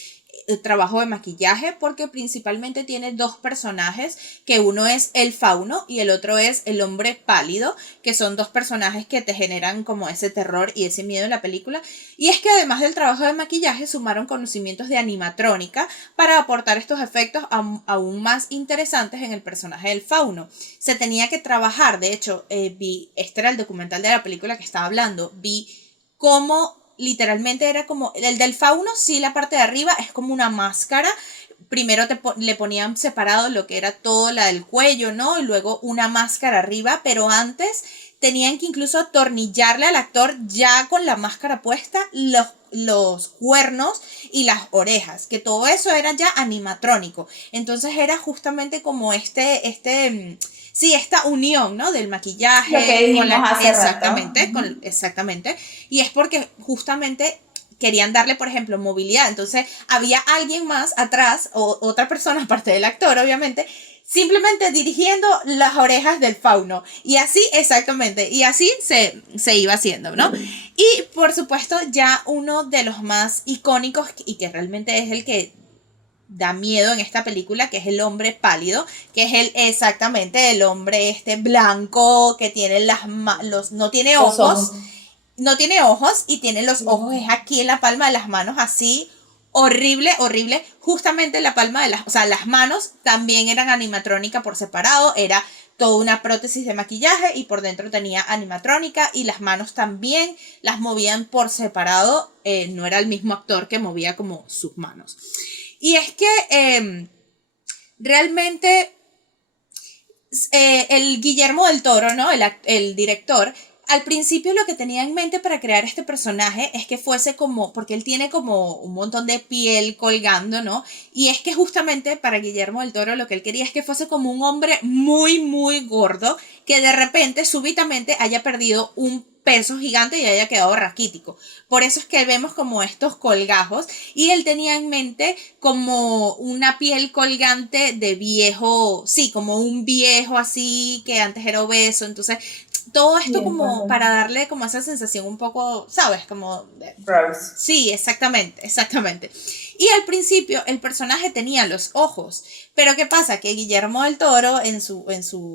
el trabajo de maquillaje, porque principalmente tiene dos personajes, que uno es el fauno y el otro es el hombre pálido, que son dos personajes que te generan como ese terror y ese miedo en la película. Y es que además del trabajo de maquillaje sumaron conocimientos de animatrónica para aportar estos efectos aún más interesantes en el personaje del fauno. Se tenía que trabajar, de hecho, este era el documental de la película que estaba hablando, vi cómo literalmente era como, el del fauno, sí, la parte de arriba es como una máscara. Primero le ponían separado lo que era todo la del cuello, ¿no? Y luego una máscara arriba, pero antes tenían que incluso atornillarle al actor ya con la máscara puesta los cuernos y las orejas, que todo eso era ya animatrónico. Entonces era justamente como esta unión, ¿no? Del maquillaje. Lo que dijimos hace exactamente, rato. exactamente. Y es porque justamente querían darle, por ejemplo, movilidad. Entonces había alguien más atrás, o otra persona aparte del actor, obviamente, simplemente dirigiendo las orejas del fauno. Y así, exactamente, y así se iba haciendo, ¿no? Y por supuesto, ya uno de los más icónicos, y que realmente es el que da miedo en esta película, que es el hombre pálido, que es exactamente el hombre blanco, que tiene no tiene ojos. No tiene ojos y tiene los ojos es aquí en la palma de las manos, así, horrible, horrible. Justamente la palma de las manos también eran animatrónica por separado, era toda una prótesis de maquillaje y por dentro tenía animatrónica, y las manos también las movían por separado, no era el mismo actor que movía como sus manos. Y es que realmente el Guillermo del Toro, ¿no? El director, al principio lo que tenía en mente para crear este personaje es que fuese como, porque él tiene como un montón de piel colgando, ¿no? Y es que justamente para Guillermo del Toro lo que él quería es que fuese como un hombre muy, muy gordo, que de repente, súbitamente, haya perdido un peso gigante y haya quedado raquítico. Por eso es que vemos como estos colgajos, y él tenía en mente como una piel colgante de viejo, sí, como un viejo así que antes era obeso. Entonces todo esto como para darle como esa sensación un poco, ¿sabes? Como Rose. Sí, exactamente, exactamente. Y al principio el personaje tenía los ojos, pero ¿qué pasa? Que Guillermo del Toro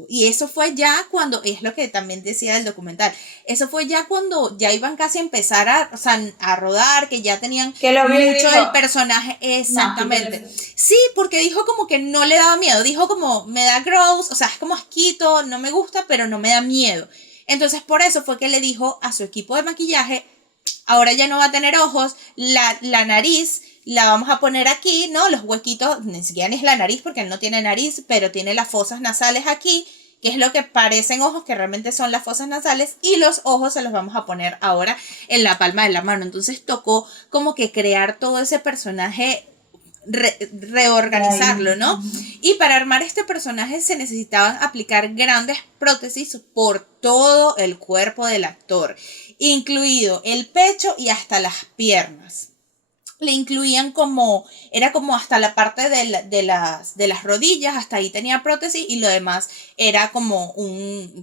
y eso fue ya cuando, es lo que también decía el documental, eso fue ya cuando ya iban casi a empezar a rodar, que ya tenían que lo mucho del personaje, exactamente. No, sí, porque dijo como que no le daba miedo, dijo como, me da gross, o sea, es como asquito, no me gusta, pero no me da miedo. Entonces por eso fue que le dijo a su equipo de maquillaje, ahora ya no va a tener ojos, la nariz la vamos a poner aquí, ¿no? Los huequitos, ni siquiera es la nariz porque él no tiene nariz, pero tiene las fosas nasales aquí, que es lo que parecen ojos, que realmente son las fosas nasales, y los ojos se los vamos a poner ahora en la palma de la mano. Entonces tocó como que crear todo ese personaje, reorganizarlo, ¿no? Y para armar este personaje se necesitaban aplicar grandes prótesis por todo el cuerpo del actor, incluido el pecho y hasta las piernas. Le incluían era como hasta la parte de las rodillas, hasta ahí tenía prótesis, y lo demás era como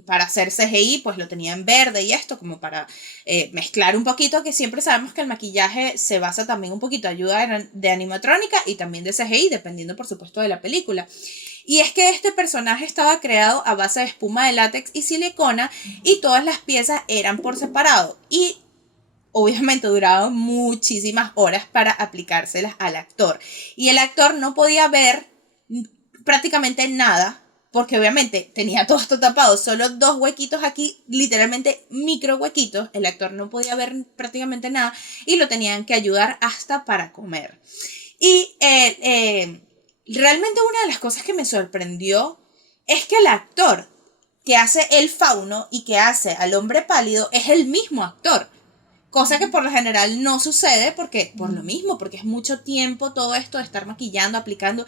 para hacer CGI, pues lo tenía en verde y esto, como para mezclar un poquito, que siempre sabemos que el maquillaje se basa también un poquito, ayuda de animatrónica y también de CGI, dependiendo por supuesto de la película. Y es que este personaje estaba creado a base de espuma de látex y silicona, y todas las piezas eran por separado, y obviamente duraban muchísimas horas para aplicárselas al actor. Y el actor no podía ver prácticamente nada, porque obviamente tenía todo esto tapado, solo 2 huequitos aquí, literalmente micro huequitos. El actor no podía ver prácticamente nada y lo tenían que ayudar hasta para comer. Y realmente una de las cosas que me sorprendió es que el actor que hace el fauno y que hace al hombre pálido es el mismo actor. Cosa que por lo general no sucede por lo mismo, porque es mucho tiempo todo esto de estar maquillando, aplicando.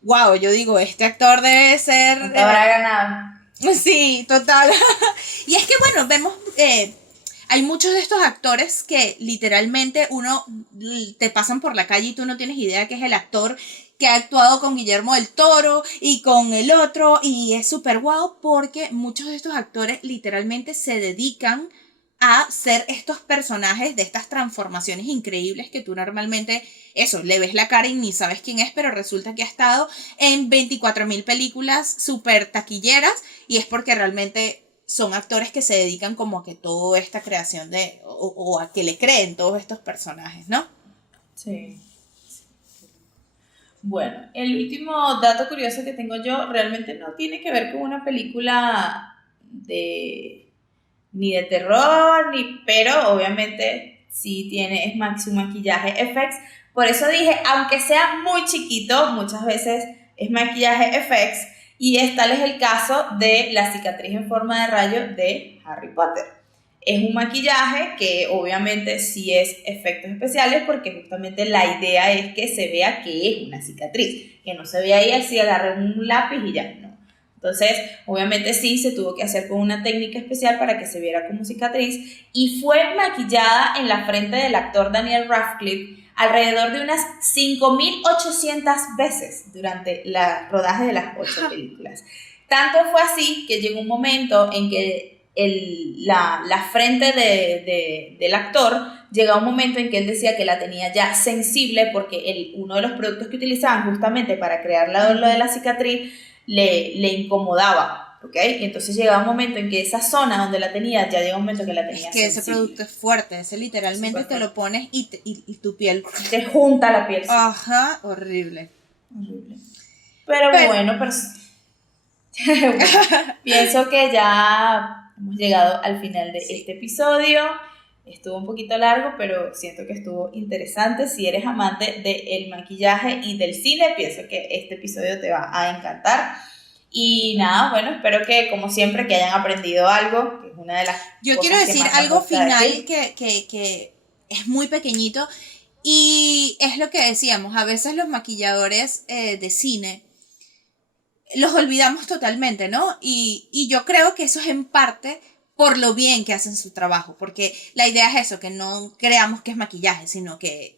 Wow, yo digo, este actor debe ser... No te habrá ganado. Sí, total. Y es que bueno, vemos, hay muchos de estos actores que literalmente te pasan por la calle y tú no tienes idea que es el actor que ha actuado con Guillermo del Toro y con el otro, y es súper guau porque muchos de estos actores literalmente se dedican a ser estos personajes de estas transformaciones increíbles que tú normalmente, le ves la cara y ni sabes quién es, pero resulta que ha estado en 24.000 películas súper taquilleras, y es porque realmente son actores que se dedican como a que toda esta creación o a que le creen todos estos personajes, ¿no? Sí. Bueno, el último dato curioso que tengo yo realmente no tiene que ver con una película ni de terror, pero obviamente sí tiene es maquillaje FX. Por eso dije, aunque sea muy chiquito, muchas veces es maquillaje FX, y tal es el caso de la cicatriz en forma de rayo de Harry Potter. es un maquillaje que obviamente sí es efectos especiales porque justamente la idea es que se vea que es una cicatriz, que no se vea ahí así, agarre un lápiz y ya, no. Entonces, obviamente sí se tuvo que hacer con una técnica especial para que se viera como cicatriz y fue maquillada en la frente del actor Daniel Radcliffe alrededor de unas 5.800 veces durante la rodaje de las 8 películas. Tanto fue así que llegó un momento en que la frente del actor llega a un momento en que él decía que la tenía ya sensible porque uno de los productos que utilizaban justamente para crear lo de la cicatriz le incomodaba, ¿ok? Y entonces llegaba un momento en que esa zona donde la tenía, ya llega un momento que la tenía sensible. Es que ese producto es fuerte, ese literalmente te lo pones y tu piel te junta la piel. Sí. Ajá, horrible. Pero bueno, bueno, pienso que ya hemos llegado al final de este episodio. Estuvo un poquito largo, pero siento que estuvo interesante. Si eres amante del maquillaje y del cine, pienso que este episodio te va a encantar. Y nada, bueno, espero que como siempre que hayan aprendido algo, que es una de las Yo quiero decir algo final que es muy pequeñito y es lo que decíamos, a veces los maquilladores de cine los olvidamos totalmente, ¿no? Y yo creo que eso es en parte por lo bien que hacen su trabajo, porque la idea es eso, que no creamos que es maquillaje, sino que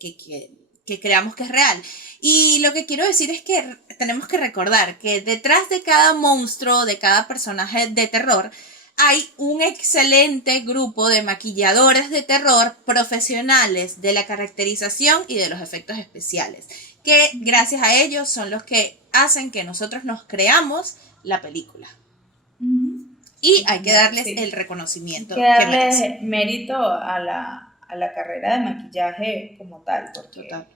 creamos que es real. Y lo que quiero decir es que tenemos que recordar que detrás de cada monstruo, de cada personaje de terror, hay un excelente grupo de maquilladores de terror profesionales de la caracterización y de los efectos especiales, que gracias a ellos son los que hacen que nosotros nos creamos la película. Y hay que darles el reconocimiento que darles mérito a la carrera de maquillaje como tal, porque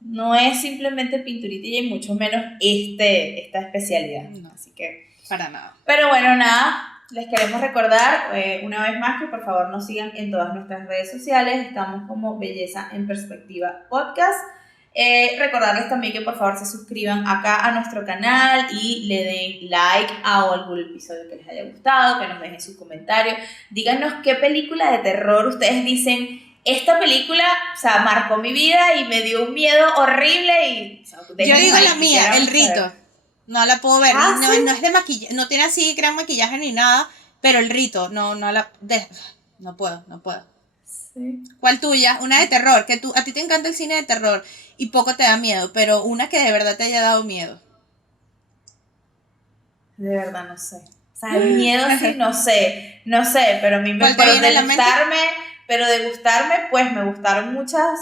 no es simplemente pinturita y mucho menos esta especialidad. No, así que para nada. Pero bueno, nada, les queremos recordar una vez más que por favor nos sigan en todas nuestras redes sociales. Estamos como Belleza en Perspectiva Podcast. Recordarles también que por favor se suscriban acá a nuestro canal y le den like a algún episodio que les haya gustado, que nos dejen sus comentarios. Díganos qué película de terror ustedes dicen, esta película, o sea, marcó mi vida y me dio un miedo horrible. Y, o sea, yo digo la mía, El Rito. No la puedo ver, no, ¿sí? No es de maquillaje, no tiene así gran maquillaje ni nada, pero El Rito, no puedo. Sí. ¿Cuál tuya? Una de terror, que a ti te encanta el cine de terror y poco te da miedo, pero una que de verdad te haya dado miedo. De verdad no sé. O sea, el miedo sí, no sé, pero a mí me de gustarme, pues me gustaron muchas,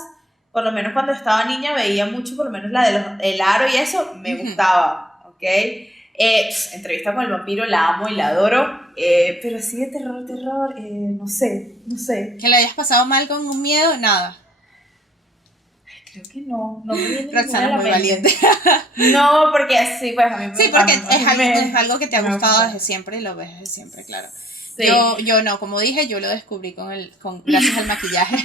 por lo menos cuando estaba niña veía mucho, por lo menos la de El Aro y eso, me gustaba, ¿ok? Entrevista con el vampiro, la amo y la adoro, pero sí de terror, no sé. ¿Que le hayas pasado mal con un miedo? Nada. Creo que no me viene Roxana es muy valiente. No, porque sí, pues a mí sí, porque es algo que te ha gustado desde siempre y lo ves desde siempre, claro. Sí. Yo no, como dije, yo lo descubrí gracias al maquillaje.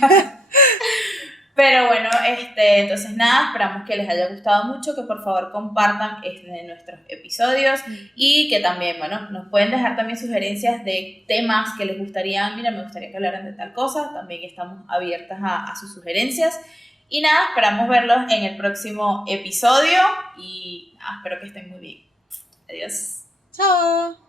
Pero bueno, entonces nada, esperamos que les haya gustado mucho, que por favor compartan de nuestros episodios y que también, bueno, nos pueden dejar también sugerencias de temas que les gustaría, mira, me gustaría que hablaran de tal cosa, también estamos abiertas a sus sugerencias. Y nada, esperamos verlos en el próximo episodio y espero que estén muy bien. Adiós. Chao.